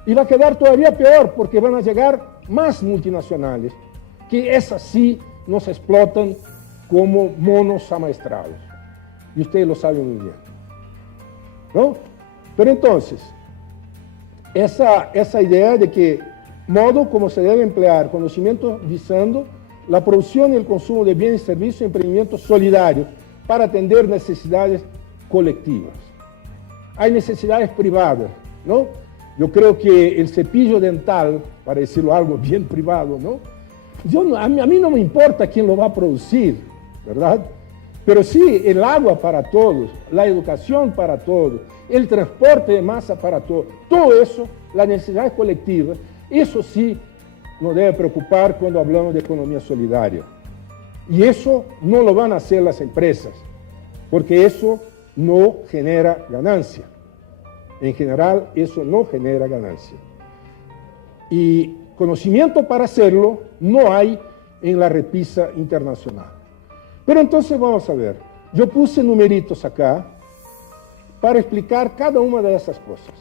y va a quedar todavía peor, porque van a llegar más multinacionales, que esas sí nos explotan como monos amaestrados. Y ustedes lo saben muy bien, ¿no? Pero entonces, esa idea de que modo como se debe emplear conocimiento visando la producción y el consumo de bienes y servicios y emprendimientos solidarios para atender necesidades colectivas. Hay necesidades privadas, ¿no? Yo creo que el cepillo dental, para decirlo algo bien privado, ¿no? A mí no me importa quién lo va a producir, ¿verdad? Pero sí, el agua para todos, la educación para todos, el transporte de masa para todos, todo eso, las necesidades colectivas, eso sí nos debe preocupar cuando hablamos de economía solidaria. Y eso no lo van a hacer las empresas, porque eso no genera ganancia. En general, eso no genera ganancia. Y conocimiento para hacerlo no hay en la repisa internacional. Pero entonces vamos a ver, yo puse numeritos acá para explicar cada una de esas cosas.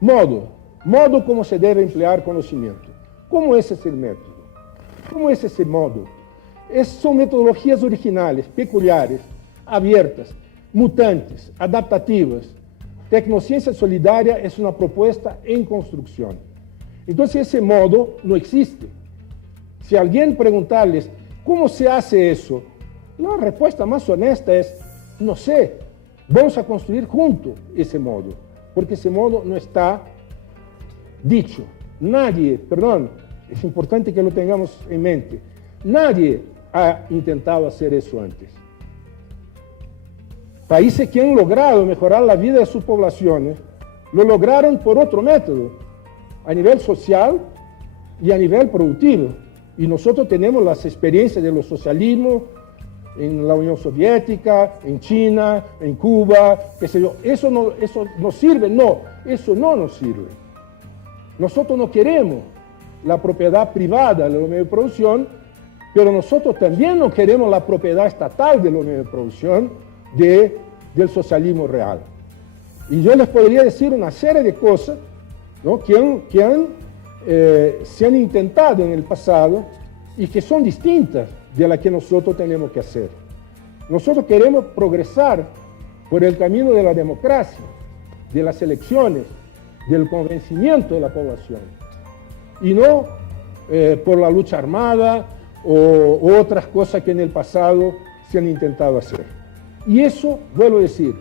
Modo como se debe emplear conocimiento. ¿Cómo es ese método? ¿Cómo es ese modo? Son metodologías originales, peculiares, abiertas, mutantes, adaptativas. Tecnociencia solidaria es una propuesta en construcción. Entonces ese modo no existe. Si alguien preguntarles, ¿cómo se hace eso? La respuesta más honesta es, no sé, vamos a construir juntos ese modo, porque ese modo no está dicho. Nadie, perdón, es importante que lo tengamos en mente, nadie ha intentado hacer eso antes. Países que han logrado mejorar la vida de sus poblaciones, lo lograron por otro método, a nivel social y a nivel productivo. Y nosotros tenemos las experiencias de los socialismos en la Unión Soviética, en China, en Cuba, qué sé yo. ¿Eso nos sirve? No, eso no nos sirve. Nosotros no queremos la propiedad privada de los medios de producción, pero nosotros también no queremos la propiedad estatal de los medios de producción del socialismo real. Y yo les podría decir una serie de cosas, ¿no?, se han intentado en el pasado y que son distintas de las que nosotros tenemos que hacer. Nosotros queremos progresar por el camino de la democracia, de las elecciones, del convencimiento de la población, y no por la lucha armada o otras cosas que en el pasado se han intentado hacer. Y eso, vuelvo a decir,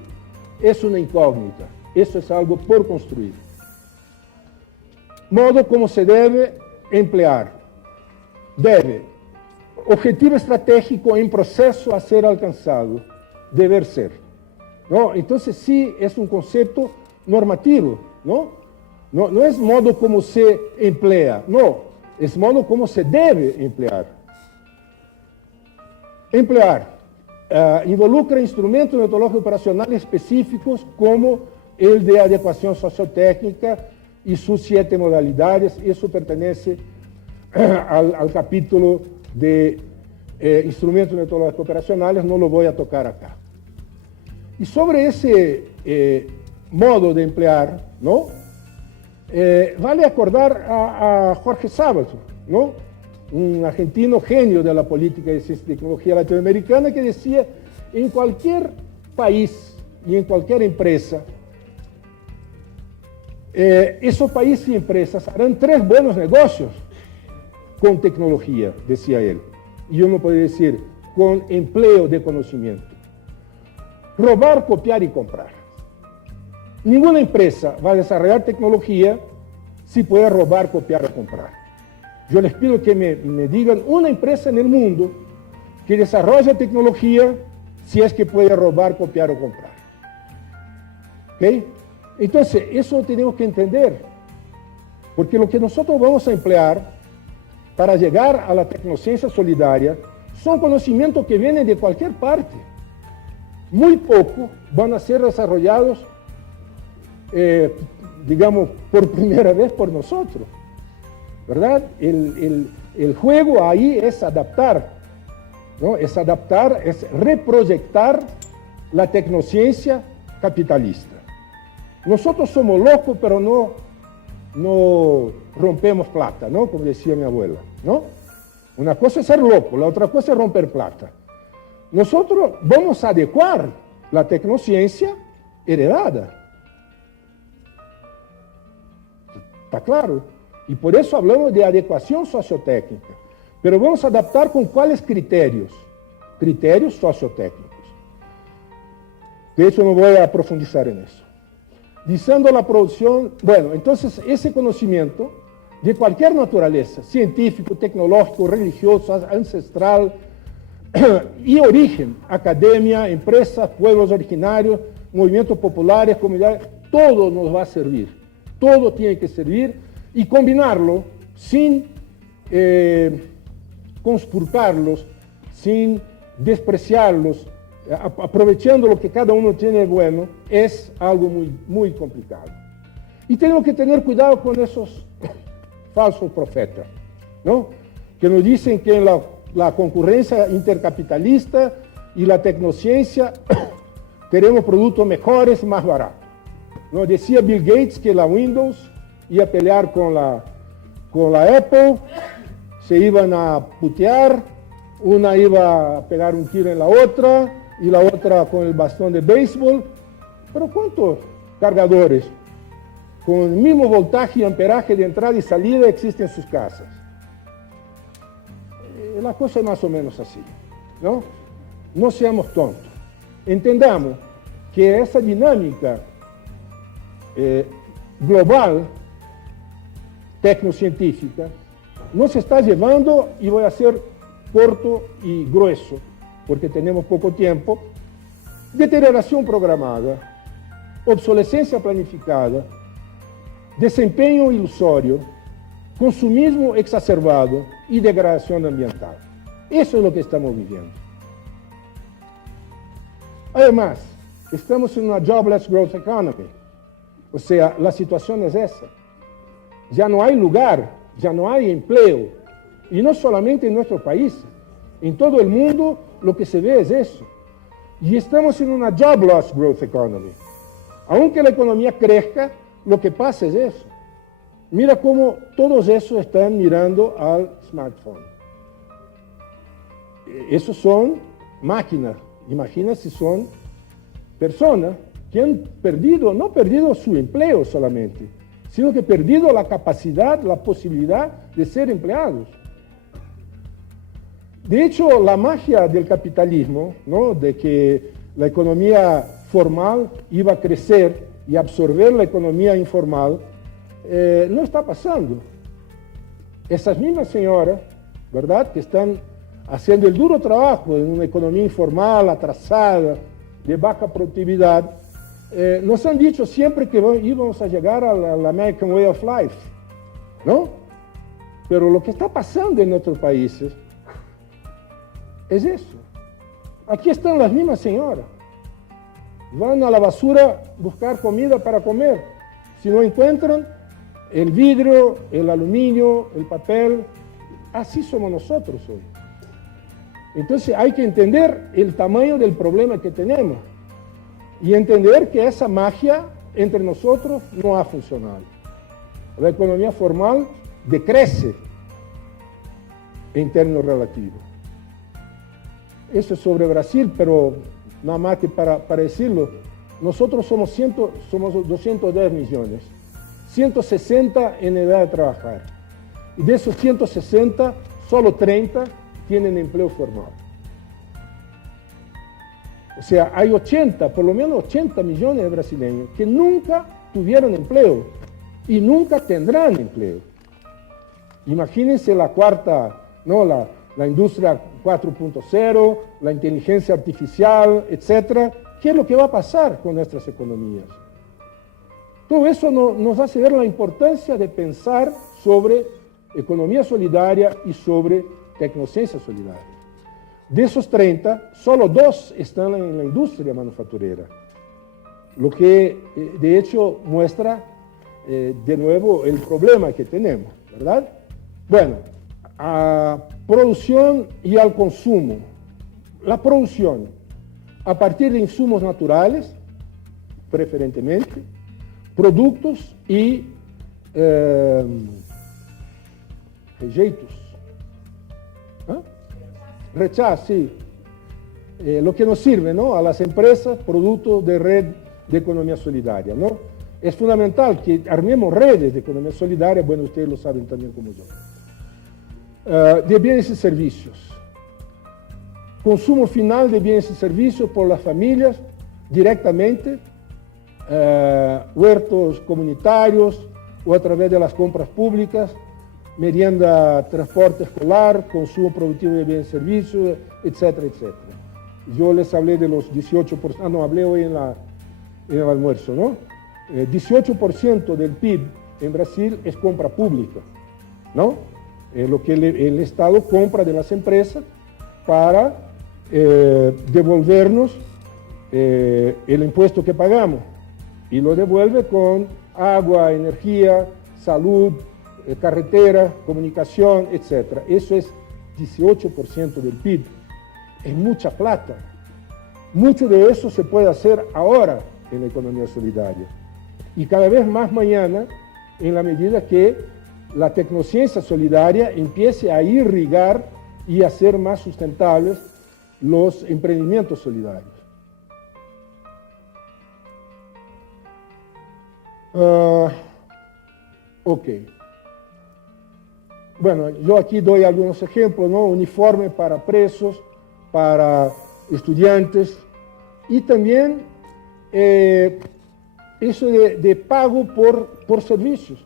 es una incógnita, eso es algo por construir. Modo como se debe emplear. Objetivo estratégico en proceso a ser alcanzado, deber ser, ¿no? Entonces sí es un concepto normativo, ¿no? No es modo como se emplea, no, es modo como se debe emplear. Emplear involucra instrumentos metodológicos operacionales específicos como el de adecuación sociotécnica y sus 7 modalidades. Eso pertenece al capítulo de instrumentos metodológicos operacionales, no lo voy a tocar acá. Y sobre ese modo de emplear, ¿no? Vale acordar a Jorge Sábato, ¿no?, un argentino genio de la política de ciencia y tecnología latinoamericana, que decía, en cualquier país y en cualquier empresa, esos países y empresas harán 3 buenos negocios con tecnología, decía él. Y yo me podría decir, con empleo de conocimiento. Robar, copiar y comprar. Ninguna empresa va a desarrollar tecnología si puede robar, copiar o comprar. Yo les pido que me digan una empresa en el mundo que desarrolla tecnología si es que puede robar, copiar o comprar. ¿Ok? Entonces, eso tenemos que entender, porque lo que nosotros vamos a emplear para llegar a la tecnociencia solidaria son conocimientos que vienen de cualquier parte. Muy poco van a ser desarrollados, digamos, por primera vez por nosotros, ¿verdad? El juego ahí es adaptar, ¿no? Es adaptar, es reproyectar la tecnociencia capitalista. Nosotros somos locos, pero no rompemos plata, ¿no?, como decía mi abuela, ¿no? Una cosa es ser loco, la otra cosa es romper plata. Nosotros vamos a adecuar la tecnociencia heredada. ¿Está claro? Y por eso hablamos de adecuación sociotécnica. Pero vamos a adaptar con cuáles criterios. Criterios sociotécnicos. De hecho, no voy a profundizar en eso. Diciendo la producción, bueno, entonces ese conocimiento de cualquier naturaleza, científico, tecnológico, religioso, ancestral y origen, academia, empresas, pueblos originarios, movimientos populares, comunidades, todo nos va a servir. Todo tiene que servir y combinarlo sin conspurcarlos, sin despreciarlos, aprovechando lo que cada uno tiene de bueno, es algo muy, muy complicado. Y tenemos que tener cuidado con esos falsos profetas, ¿no? Que nos dicen que en la concurrencia intercapitalista y la tecnociencia tenemos productos mejores, más baratos, ¿no? Decía Bill Gates que la Windows iba a pelear con la Apple, se iban a putear, una iba a pegar un tiro en la otra, y la otra con el bastón de béisbol. Pero ¿cuántos cargadores con el mismo voltaje y amperaje de entrada y salida existen en sus casas? La cosa es más o menos así, ¿no? No seamos tontos. Entendamos que esa dinámica global, tecnocientífica, nos está llevando, y voy a ser corto y grueso, porque tenemos poco tiempo, deterioración programada, obsolescencia planificada, desempeño ilusorio, consumismo exacerbado y degradación ambiental. Eso es lo que estamos viviendo. Además, estamos en una jobless growth economy. O sea, la situación es esa. Ya no hay lugar, ya no hay empleo. Y no solamente en nuestro país, en todo el mundo lo que se ve es eso. Y estamos en una jobless growth economy. Aunque la economía crezca, lo que pasa es eso. Mira cómo todos esos están mirando al smartphone. Esos son máquinas. Imagina si son personas que han perdido, no perdido su empleo solamente, sino que perdido la capacidad, la posibilidad de ser empleados. De hecho, la magia del capitalismo, ¿no?, de que la economía formal iba a crecer y absorber la economía informal, no está pasando. Esas mismas señoras, ¿verdad?, que están haciendo el duro trabajo en una economía informal, atrasada, de baja productividad, nos han dicho siempre que íbamos a llegar al American Way of Life, ¿no? Pero lo que está pasando en nuestros países es eso. Aquí están las mismas señoras. Van a la basura a buscar comida para comer. Si no encuentran, el vidrio, el aluminio, el papel, así somos nosotros hoy. Entonces hay que entender el tamaño del problema que tenemos y entender que esa magia entre nosotros no ha funcionado. La economía formal decrece en términos relativos. Eso es sobre Brasil, pero nada más que para decirlo, nosotros somos 210 millones, 160 en edad de trabajar. Y de esos 160, solo 30 tienen empleo formal. O sea, hay 80, por lo menos 80 millones de brasileños que nunca tuvieron empleo y nunca tendrán empleo. Imagínense la cuarta, ¿no?, la industria 4.0, la inteligencia artificial, etcétera. ¿Qué es lo que va a pasar con nuestras economías? Todo eso nos hace ver la importancia de pensar sobre economía solidaria y sobre tecnociencia solidaria. De esos 30, solo 2 están en la industria manufacturera, lo que de hecho muestra de nuevo el problema que tenemos, ¿verdad? Bueno, a producción y al consumo. La producción, a partir de insumos naturales, preferentemente, productos y rejeitos. Rechazo, sí. Lo que nos sirve, ¿no?, a las empresas, productos de red de economía solidaria, ¿no? Es fundamental que armemos redes de economía solidaria, bueno, ustedes lo saben también como yo. de bienes y servicios. Consumo final de bienes y servicios por las familias directamente, huertos comunitarios o a través de las compras públicas, merienda, transporte escolar, consumo productivo de bienes y servicios, etcétera, etcétera. Yo les hablé de los 18%, no, hablé hoy en el almuerzo, ¿no? 18% del PIB en Brasil es compra pública, ¿no? Lo que el Estado compra de las empresas para devolvernos el impuesto que pagamos y lo devuelve con agua, energía, salud, carretera, comunicación, etc. Eso es 18% del PIB. Es mucha plata. Mucho de eso se puede hacer ahora en la economía solidaria. Y cada vez más mañana, en la medida que la tecnociencia solidaria empiece a irrigar y a hacer más sustentables los emprendimientos solidarios. Ok. Bueno, yo aquí doy algunos ejemplos, ¿no? Uniforme para presos, para estudiantes y también eso de pago por servicios,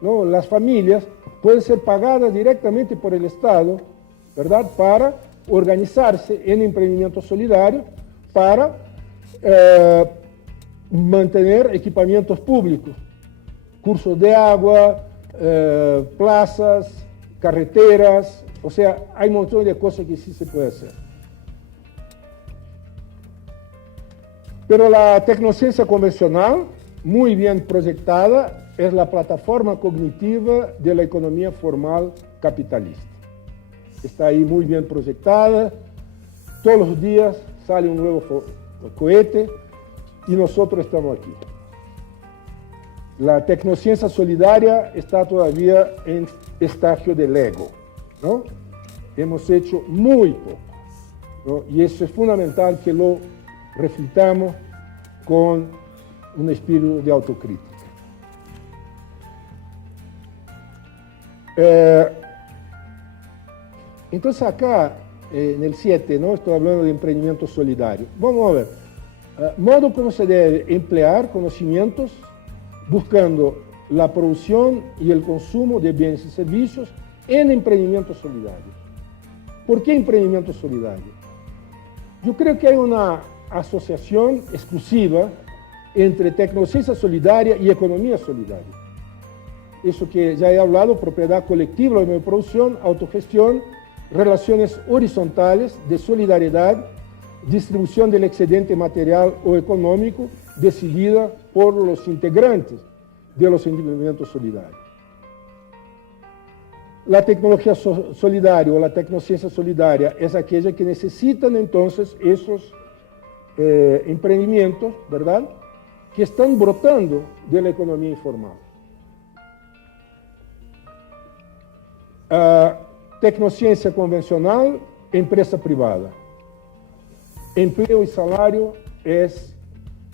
¿no? Las familias pueden ser pagadas directamente por el Estado, ¿verdad? Para organizarse en emprendimientos solidarios para mantener equipamientos públicos, cursos de agua, plazas, carreteras, o sea, hay un montón de cosas que sí se puede hacer. Pero la tecnociencia convencional, muy bien proyectada, es la plataforma cognitiva de la economía formal capitalista. Está ahí muy bien proyectada, todos los días sale un nuevo cohete y nosotros estamos aquí. La tecnociencia solidaria está todavía en estágio de Lego, ¿no? Hemos hecho muy poco, ¿no? Y eso es fundamental que lo reflitamos con un espíritu de autocrítica. Entonces acá, en el 7, ¿no? Estoy hablando de emprendimiento solidario. Vamos a ver, modo como se debe emplear conocimientos buscando la producción y el consumo de bienes y servicios en emprendimientos solidarios. ¿Por qué emprendimiento solidario? Yo creo que hay una asociación exclusiva entre tecnociencia solidaria y economía solidaria. Eso que ya he hablado, propiedad colectiva, la nueva producción, autogestión, relaciones horizontales de solidaridad, distribución del excedente material o económico decidida por los integrantes de los emprendimientos solidarios. La tecnología solidaria o la tecnociencia solidaria es aquella que necesitan entonces esos emprendimientos, ¿verdad?, que están brotando de la economía informal. Tecnociencia convencional, empresa privada. Empleo y salario es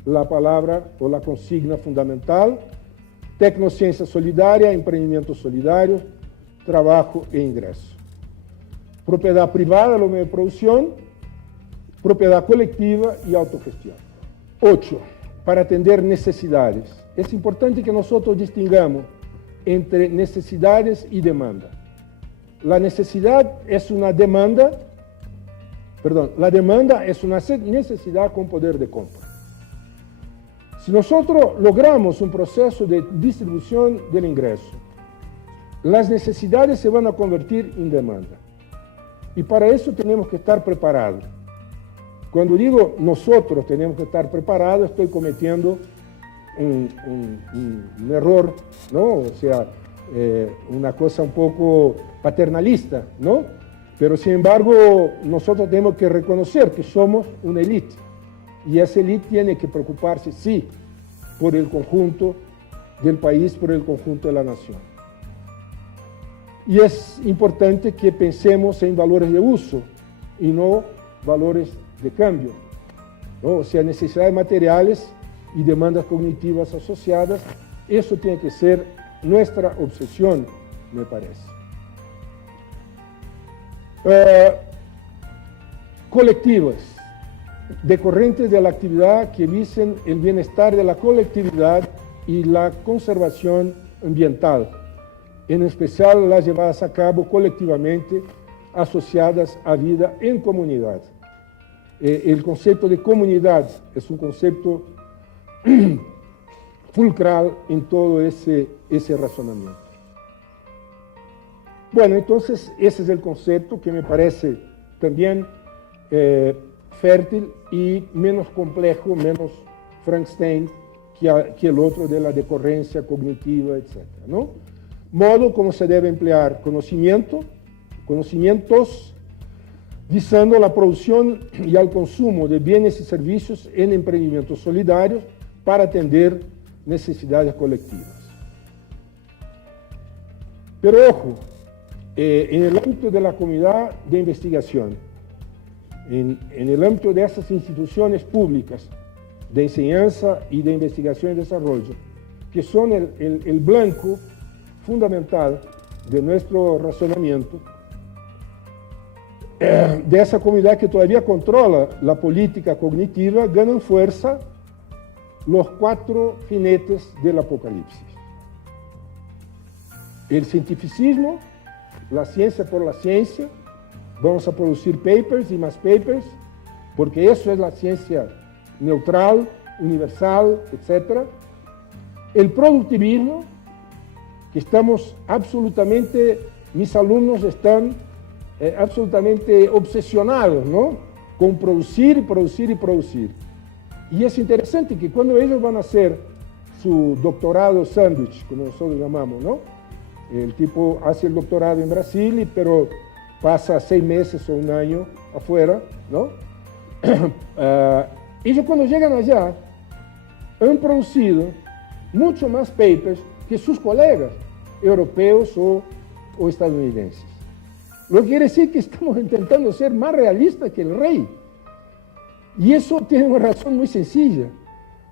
la palabra o la consigna fundamental. Tecnociencia solidaria, emprendimientos solidarios, trabajo e ingreso. Propiedad privada, la medio de producción, propiedad colectiva y autogestión. 8. Para atender necesidades. Es importante que nosotros distingamos entre necesidades y demanda. La necesidad es una demanda, la demanda es una necesidad con poder de compra. Si nosotros logramos un proceso de distribución del ingreso, las necesidades se van a convertir en demanda. Y para eso tenemos que estar preparados. Cuando digo nosotros tenemos que estar preparados, estoy cometiendo un error, ¿no? O sea, una cosa un poco paternalista, ¿no? Pero sin embargo, nosotros tenemos que reconocer que somos una élite. Y esa élite tiene que preocuparse, sí, por el conjunto del país, por el conjunto de la nación. Y es importante que pensemos en valores de uso y no valores de cambio, ¿no? O sea, necesidades materiales y demandas cognitivas asociadas, eso tiene que ser nuestra obsesión, me parece. colectivas, decorrentes de la actividad que visen el bienestar de la colectividad y la conservación ambiental, en especial las llevadas a cabo colectivamente asociadas a vida en comunidad. El concepto de comunidad es un concepto fulcral en todo ese razonamiento. Bueno, entonces ese es el concepto que me parece también fértil y menos complejo, menos Frankenstein que el otro de la decorrencia cognitiva, etc., ¿no? Modo como se debe emplear conocimientos, visando la producción y al consumo de bienes y servicios en emprendimientos solidarios para atender necesidades colectivas. Pero ojo, en el ámbito de la comunidad de investigación, en el ámbito de esas instituciones públicas de enseñanza y de investigación y desarrollo, que son el blanco fundamental de nuestro razonamiento, de esa comunidad que todavía controla la política cognitiva, ganan fuerza los 4 jinetes del apocalipsis. El cientificismo, la ciencia por la ciencia, vamos a producir papers y más papers, porque eso es la ciencia neutral, universal, etc. El productivismo, que estamos absolutamente, mis alumnos están absolutamente obsesionados, ¿no?, con producir, producir y producir. Y es interesante que cuando ellos van a hacer su doctorado sándwich, como nosotros llamamos, ¿no?, el tipo hace el doctorado en Brasil, pero pasa 6 meses o 1 año afuera, ¿no? Ellos cuando llegan allá han producido mucho más papers que sus colegas europeos o estadounidenses. Lo que quiere decir que estamos intentando ser más realistas que el rey. Y eso tiene una razón muy sencilla.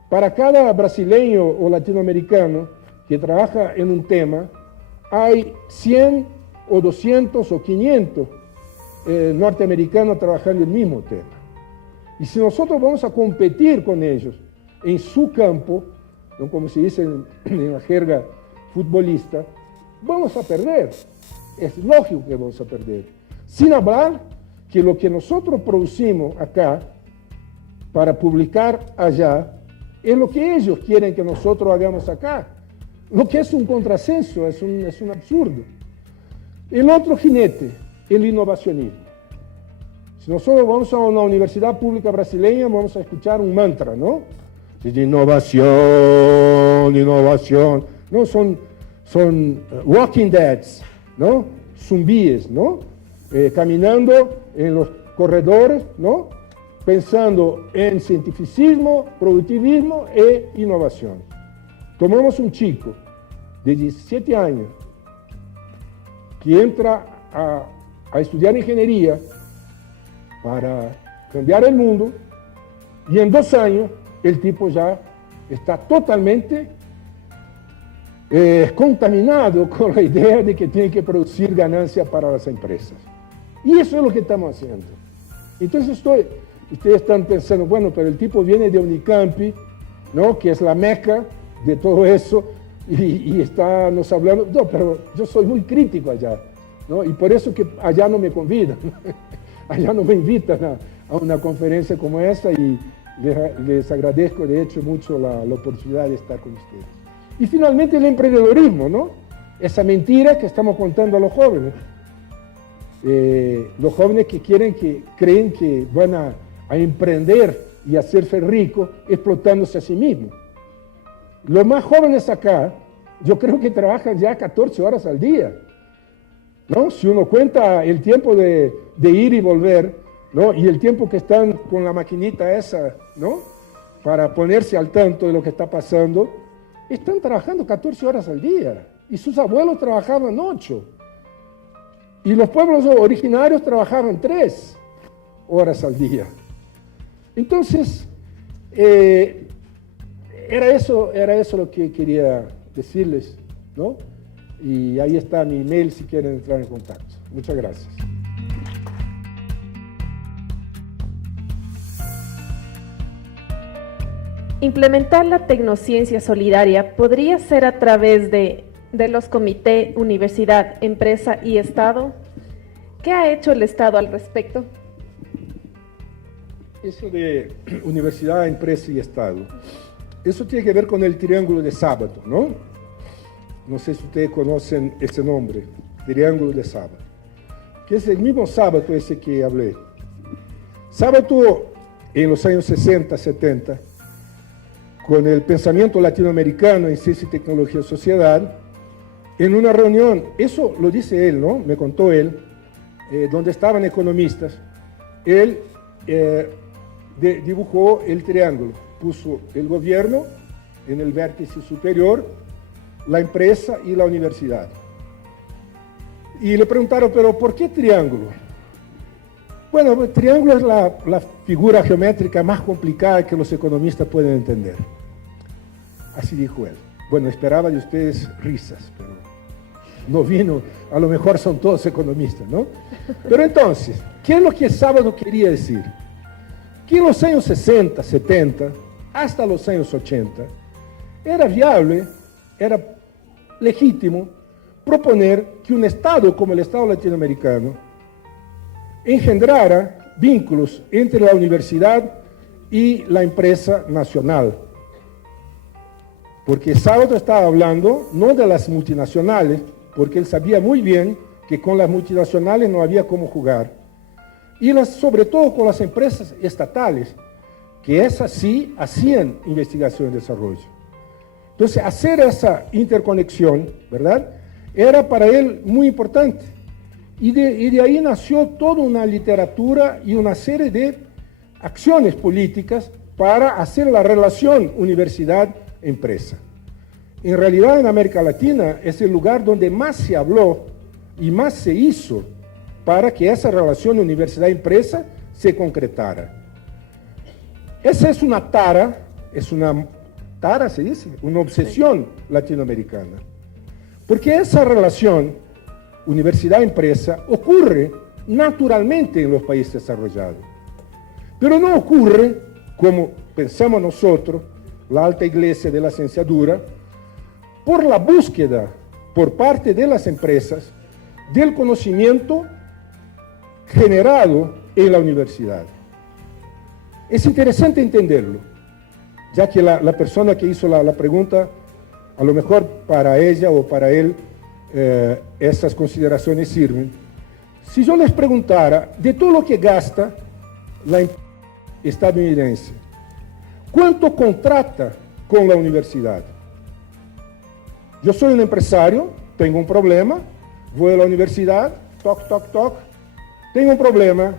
Para cada brasileño o latinoamericano que trabaja en un tema, hay 100 o 200 o 500 norteamericanos trabajando en el mismo tema. Y si nosotros vamos a competir con ellos en su campo, ¿no?, como se dice en la jerga futbolista, vamos a perder. Es lógico que vamos a perder. Sin hablar que lo que nosotros producimos acá para publicar allá es lo que ellos quieren que nosotros hagamos acá. Lo que es un contrasenso, es un absurdo. El otro jinete, el innovacionismo. Si nosotros vamos a una universidad pública brasileña, vamos a escuchar un mantra, ¿no? De innovación, innovación. No, son walking deads, ¿no? Zumbíes, ¿no? Caminando en los corredores, ¿no?, pensando en cientificismo, productivismo e innovación. Tomamos un chico de 17 años que entra a estudiar ingeniería para cambiar el mundo y en 2 años el tipo ya está totalmente contaminado con la idea de que tiene que producir ganancia para las empresas. Y eso es lo que estamos haciendo. Entonces ustedes están pensando, bueno, pero el tipo viene de Unicamp, ¿no?, que es la meca de todo eso, y está nos hablando. No, pero yo soy muy crítico allá, ¿no?, y por eso que allá no me convidan, allá no me invitan a una conferencia como esta, y les agradezco de hecho mucho la oportunidad de estar con ustedes. Y finalmente el emprendedorismo, ¿no?, esa mentira que estamos contando a los jóvenes. Los jóvenes que creen que van a emprender y a hacerse ricos explotándose a sí mismos. Los más jóvenes acá, yo creo que trabajan ya 14 horas al día, ¿no? Si uno cuenta el tiempo de ir y volver, ¿no?, y el tiempo que están con la maquinita esa, ¿no?, para ponerse al tanto de lo que está pasando, están trabajando 14 horas al día. Y sus abuelos trabajaban 8. Y los pueblos originarios trabajaban 3 horas al día. Entonces, era eso lo que quería decirles, ¿no? Y ahí está mi email si quieren entrar en contacto. Muchas gracias. Implementar la tecnociencia solidaria podría ser a través de los comités universidad, empresa y Estado. ¿Qué ha hecho el Estado al respecto? Eso de universidad, empresa y Estado, eso tiene que ver con el triángulo de Sábato, ¿no? No sé si ustedes conocen ese nombre, triángulo de Sábato, que es el mismo Sábato ese que hablé. Sábato, en los años 60, 70, con el pensamiento latinoamericano en ciencia y tecnología y sociedad, en una reunión, eso lo dice él, ¿no? Me contó él, donde estaban economistas, él dibujó el triángulo, puso el gobierno en el vértice superior, la empresa y la universidad. Y le preguntaron, ¿pero por qué triángulo? Bueno, el triángulo es la figura geométrica más complicada que los economistas pueden entender. Así dijo él. Bueno, esperaba de ustedes risas, pero no vino, a lo mejor son todos economistas, ¿no? Pero entonces, ¿qué es lo que Sábado quería decir? Que en los años 60, 70, hasta los años 80, era viable, era legítimo proponer que un Estado como el Estado latinoamericano engendrara vínculos entre la universidad y la empresa nacional. Porque Sábado estaba hablando no de las multinacionales, porque él sabía muy bien que con las multinacionales no había cómo jugar, y sobre todo con las empresas estatales, que esas sí hacían investigación y desarrollo. Entonces, hacer esa interconexión, ¿verdad?, era para él muy importante. Y de ahí nació toda una literatura y una serie de acciones políticas para hacer la relación universidad-empresa. En realidad, en América Latina es el lugar donde más se habló y más se hizo para que esa relación universidad-empresa se concretara. Esa es una tara, se dice, una obsesión latinoamericana. Porque esa relación universidad-empresa ocurre naturalmente en los países desarrollados. Pero no ocurre, como pensamos nosotros, la alta iglesia de la ciencia dura, por la búsqueda por parte de las empresas del conocimiento generado en la universidad. Es interesante entenderlo, ya que la persona que hizo la pregunta, a lo mejor para ella o para él, esas consideraciones sirven. Si yo les preguntara, de todo lo que gasta la estadounidense, ¿cuánto contrata con la universidad? Yo soy un empresario, tengo un problema, voy a la universidad, toc, toc, toc, tengo un problema,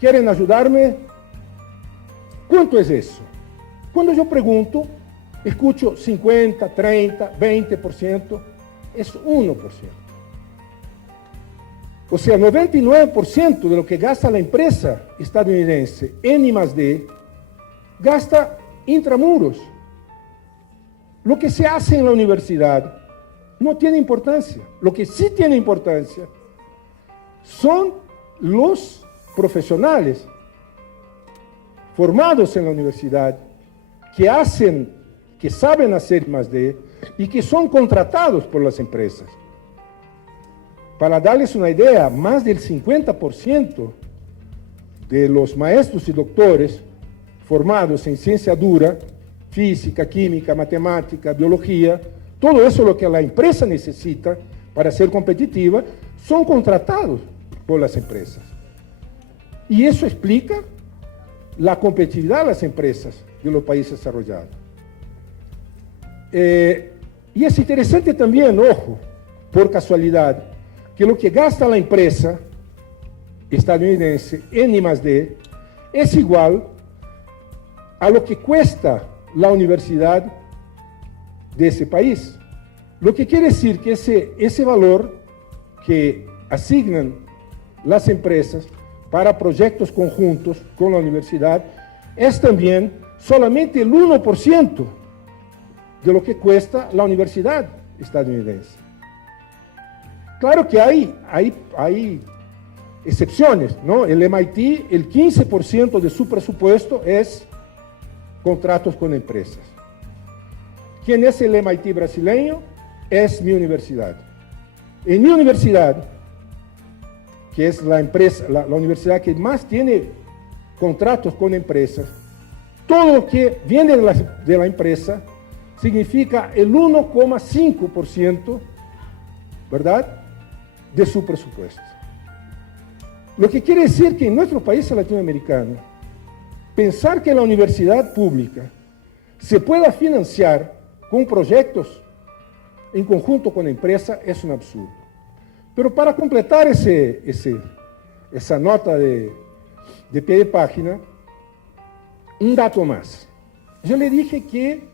¿quieren ayudarme? ¿Cuánto es eso? Cuando yo pregunto, escucho 50, 30, 20%, es 1%. O sea, 99% de lo que gasta la empresa estadounidense en I+D, gasta intramuros. Lo que se hace en la universidad no tiene importancia. Lo que sí tiene importancia son los profesionales formados en la universidad que saben hacer I+D y que son contratados por las empresas. Para darles una idea, más del 50% de los maestros y doctores formados en ciencia dura, física, química, matemática, biología, todo eso lo que la empresa necesita para ser competitiva, son contratados por las empresas. Y eso explica la competitividad de las empresas de los países desarrollados. Y es interesante también, ojo, por casualidad, que lo que gasta la empresa estadounidense en I+D es igual a lo que cuesta la universidad de ese país. Lo que quiere decir que ese valor que asignan las empresas para proyectos conjuntos con la universidad es también solamente el 1% de lo que cuesta la universidad estadounidense. Claro que hay excepciones, ¿no? El MIT, el 15% de su presupuesto es contratos con empresas. ¿Quién es el MIT brasileño? Es mi universidad. En mi universidad, que es la universidad que más tiene contratos con empresas, todo lo que viene de la empresa significa el 1,5%, ¿verdad?, de su presupuesto. Lo que quiere decir que en nuestro país latinoamericano, pensar que la universidad pública se pueda financiar con proyectos en conjunto con la empresa es un absurdo. Pero para completar esa nota de pie de página, un dato más. Yo le dije que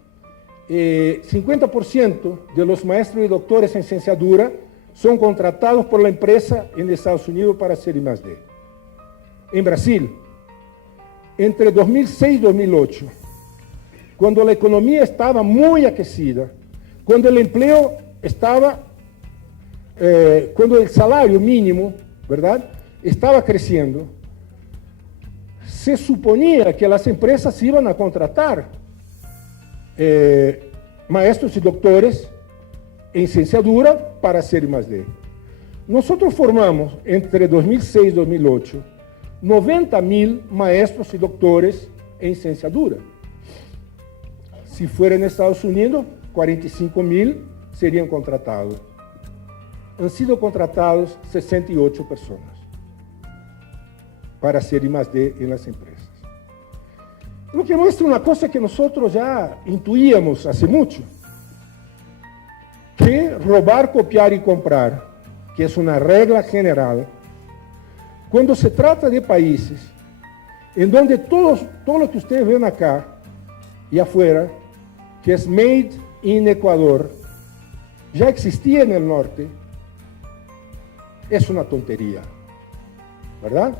50% de los maestros y doctores en ciencia dura son contratados por la empresa en Estados Unidos para hacer I+D. En Brasil, entre 2006 y 2008, cuando la economía estaba muy aquecida, cuando el empleo estaba, cuando el salario mínimo, ¿verdad?, estaba creciendo, se suponía que las empresas iban a contratar maestros y doctores en ciencia dura para hacer I+D. Nosotros formamos, entre 2006 y 2008, 90.000 maestros y doctores en ciencia dura. Si fuera en Estados Unidos, 45.000 serían contratados. Han sido contratados 68 personas para hacer I+D en las empresas. Lo que muestra una cosa que nosotros ya intuíamos hace mucho, que robar, copiar y comprar, que es una regla general, cuando se trata de países en donde todo lo que ustedes ven acá y afuera, que es made in Ecuador, ya existía en el norte, es una tontería, ¿verdad?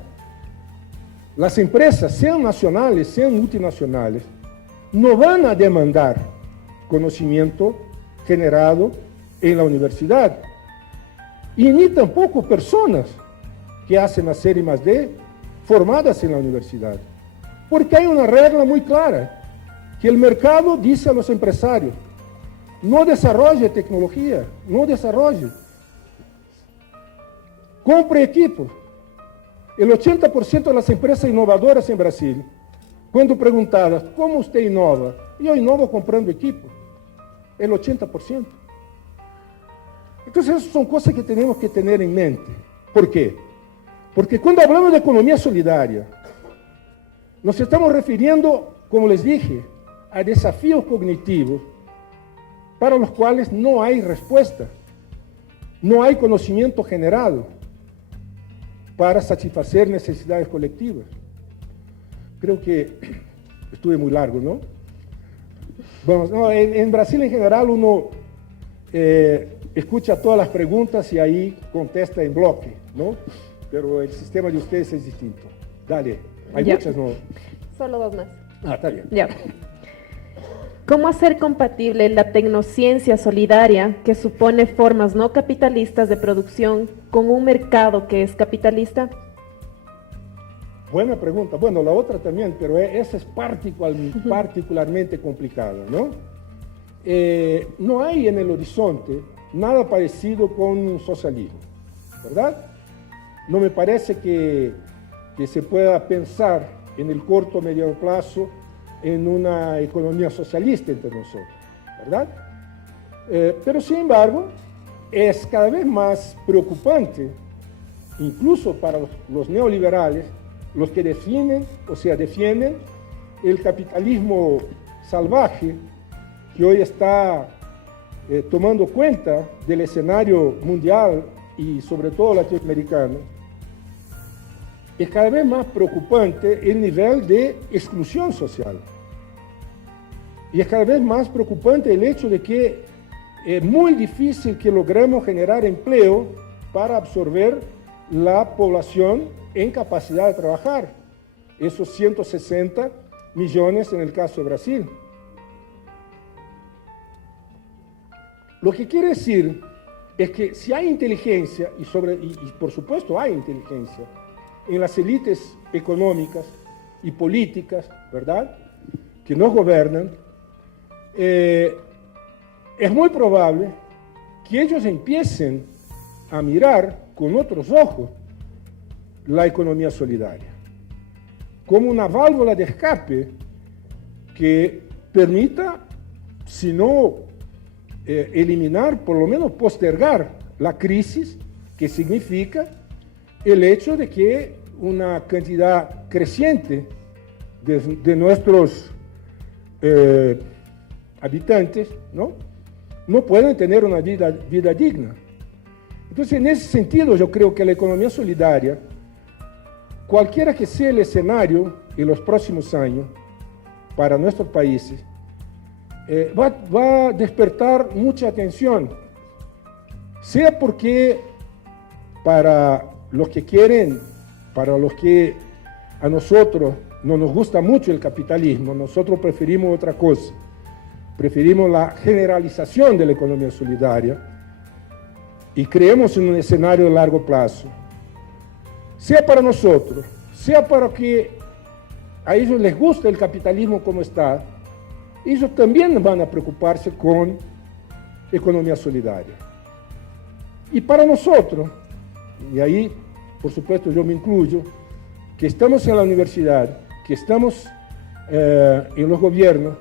Las empresas, sean nacionales, sean multinacionales, no van a demandar conocimiento generado en la universidad, y ni tampoco personas que hacen hacer I+D formadas en la universidad, porque hay una regla muy clara, que el mercado dice a los empresarios, no desarrolle tecnología, no desarrolle, compre equipos. El 80% de las empresas innovadoras en Brasil, cuando preguntadas, ¿cómo usted innova? Yo innovo comprando equipo. El 80%. Entonces, esas son cosas que tenemos que tener en mente. ¿Por qué? Porque cuando hablamos de economía solidaria, nos estamos refiriendo, como les dije, a desafíos cognitivos para los cuales no hay respuesta, no hay conocimiento generado para satisfacer necesidades colectivas. Creo que estuve muy largo, ¿no? Bueno, no, en Brasil en general uno escucha todas las preguntas y ahí contesta en bloque, ¿no? Pero el sistema de ustedes es distinto. Dale, hay muchas, ¿no? Solo dos más. Ah, está bien. Ya. ¿Cómo hacer compatible la tecnociencia solidaria, que supone formas no capitalistas de producción, con un mercado que es capitalista? Buena pregunta. Bueno, la otra también, pero esa es particularmente complicada, ¿no? No hay en el horizonte nada parecido con un socialismo, ¿verdad? No me parece que se pueda pensar en el corto o mediano plazo en una economía socialista entre nosotros, ¿verdad? Pero sin embargo, es cada vez más preocupante, incluso para los neoliberales, los que defienden el capitalismo salvaje que hoy está tomando cuenta del escenario mundial y sobre todo latinoamericano. Es cada vez más preocupante el nivel de exclusión social. Y es cada vez más preocupante el hecho de que es muy difícil que logremos generar empleo para absorber la población en capacidad de trabajar. Esos 160 millones en el caso de Brasil. Lo que quiere decir es que si hay inteligencia, y por supuesto hay inteligencia, en las élites económicas y políticas, ¿verdad?, que nos gobiernan, es muy probable que ellos empiecen a mirar con otros ojos la economía solidaria, como una válvula de escape que permita, si no eliminar, por lo menos postergar la crisis, que significa el hecho de que una cantidad creciente de nuestros habitantes no pueden tener una vida digna. Entonces, en ese sentido, yo creo que la economía solidaria, cualquiera que sea el escenario en los próximos años para nuestros países, va a despertar mucha atención, sea porque para los que quieren, para los que a nosotros no nos gusta mucho el capitalismo, nosotros preferimos otra cosa, preferimos la generalización de la economía solidaria y creemos en un escenario de largo plazo, sea para nosotros, sea para que a ellos les guste el capitalismo como está, ellos también van a preocuparse con economía solidaria. Y para nosotros, y ahí, por supuesto, yo me incluyo, que estamos en la universidad, que estamos en los gobiernos,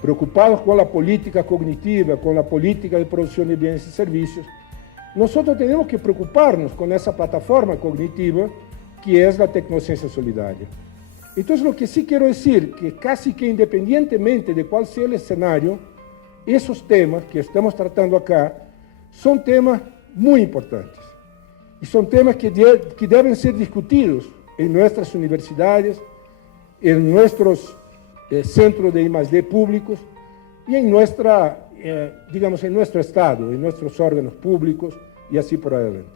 preocupados con la política cognitiva, con la política de producción de bienes y servicios, nosotros tenemos que preocuparnos con esa plataforma cognitiva que es la tecnociencia solidaria. Entonces, lo que sí quiero decir, que casi que independientemente de cuál sea el escenario, esos temas que estamos tratando acá son temas muy importantes. Y son temas que deben ser discutidos en nuestras universidades, en nuestros centros de I+D públicos y en digamos, en nuestro Estado, en nuestros órganos públicos y así por adelante.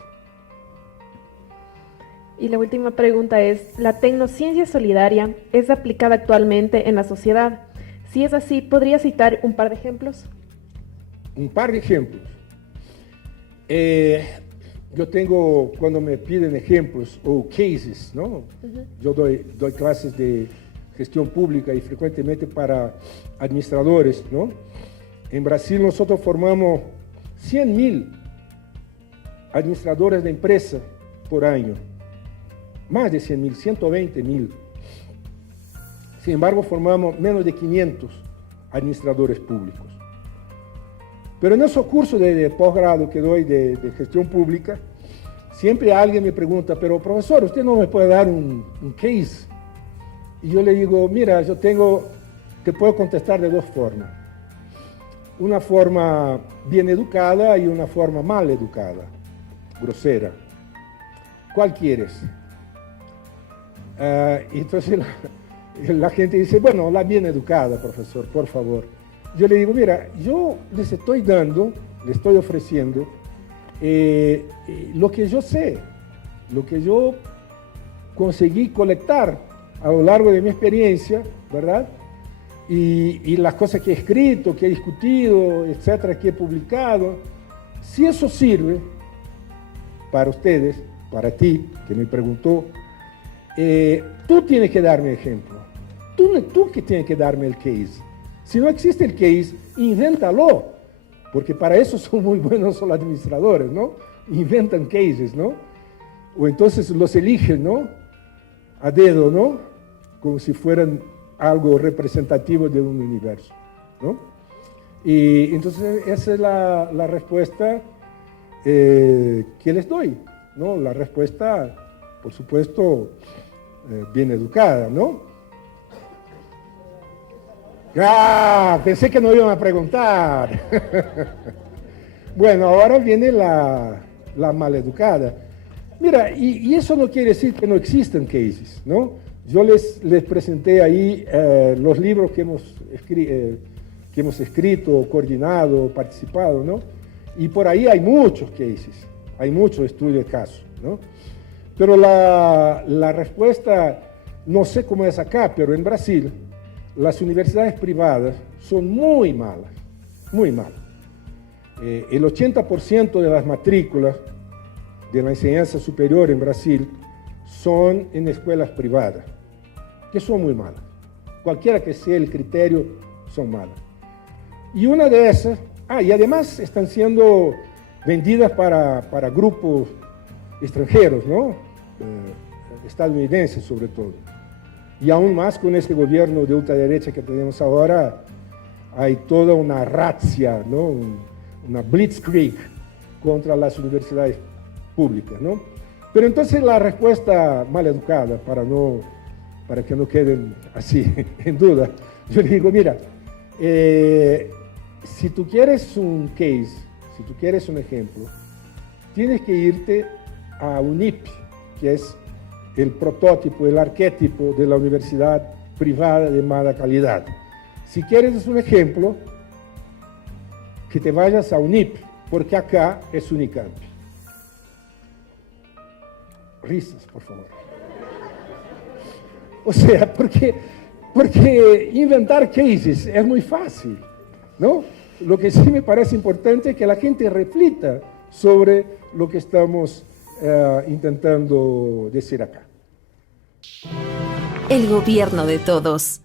Y la última pregunta es, ¿la tecnociencia solidaria es aplicada actualmente en la sociedad? Si es así, ¿podría citar un par de ejemplos? Un par de ejemplos. Yo tengo, cuando me piden ejemplos o cases, ¿no? Yo doy clases de gestión pública y frecuentemente para administradores, ¿no? En Brasil nosotros formamos 100.000 administradores de empresa por año. Más de 100.000, 120.000. Sin embargo, formamos menos de 500 administradores públicos. Pero en esos cursos de posgrado que doy de gestión pública, siempre alguien me pregunta, pero profesor, ¿usted no me puede dar un case? Y yo le digo, mira, te puedo contestar de dos formas. Una forma bien educada y una forma mal educada, grosera. ¿Cuál quieres? Entonces la gente dice, bueno, la bien educada, profesor, por favor. Yo le digo, mira, yo les estoy ofreciendo lo que yo sé, lo que yo conseguí colectar a lo largo de mi experiencia, ¿verdad? Y las cosas que he escrito, que he discutido, etcétera, que he publicado. Si eso sirve para ustedes, para ti, que me preguntó, tú tienes que darme ejemplo. Tú que tienes que darme el case. Si no existe el case, invéntalo, porque para eso son muy buenos los administradores, ¿no? Inventan cases, ¿no? O entonces los eligen, ¿no? A dedo, ¿no? Como si fueran algo representativo de un universo, ¿no? Y entonces esa es la respuesta que les doy, ¿no? La respuesta, por supuesto, bien educada, ¿no? Ah, pensé que no iban a preguntar. Bueno, ahora viene la maleducada. Mira, y eso no quiere decir que no existan cases, ¿no? Yo les presenté ahí los libros que hemos escrito, coordinado, participado, ¿no? Y por ahí hay muchos cases, hay muchos estudios de casos, ¿no? Pero la respuesta, no sé cómo es acá, pero en Brasil, las universidades privadas son muy malas, muy malas. El 80% de las matrículas de la enseñanza superior en Brasil son en escuelas privadas, que son muy malas. cualquiera que sea el criterio, son malas. Y una de esas, y además están siendo vendidas para grupos extranjeros, ¿no? Estadounidenses sobre todo. Y aún más con este gobierno de ultraderecha que tenemos ahora, hay toda una razzia, ¿no? Una blitzkrieg contra las universidades públicas, ¿no? Pero entonces la respuesta mal educada, para que no queden así en duda, yo le digo, mira, si tú quieres un case, si tú quieres un ejemplo, tienes que irte a UNIP, que es el prototipo, el arquetipo de la universidad privada de mala calidad. Si quieres un ejemplo, que te vayas a UNIP, porque acá es Unicamp. Risas, por favor. O sea, porque inventar cases es muy fácil, ¿no? Lo que sí me parece importante es que la gente reflita sobre lo que estamos intentando decir acá. El gobierno de todos.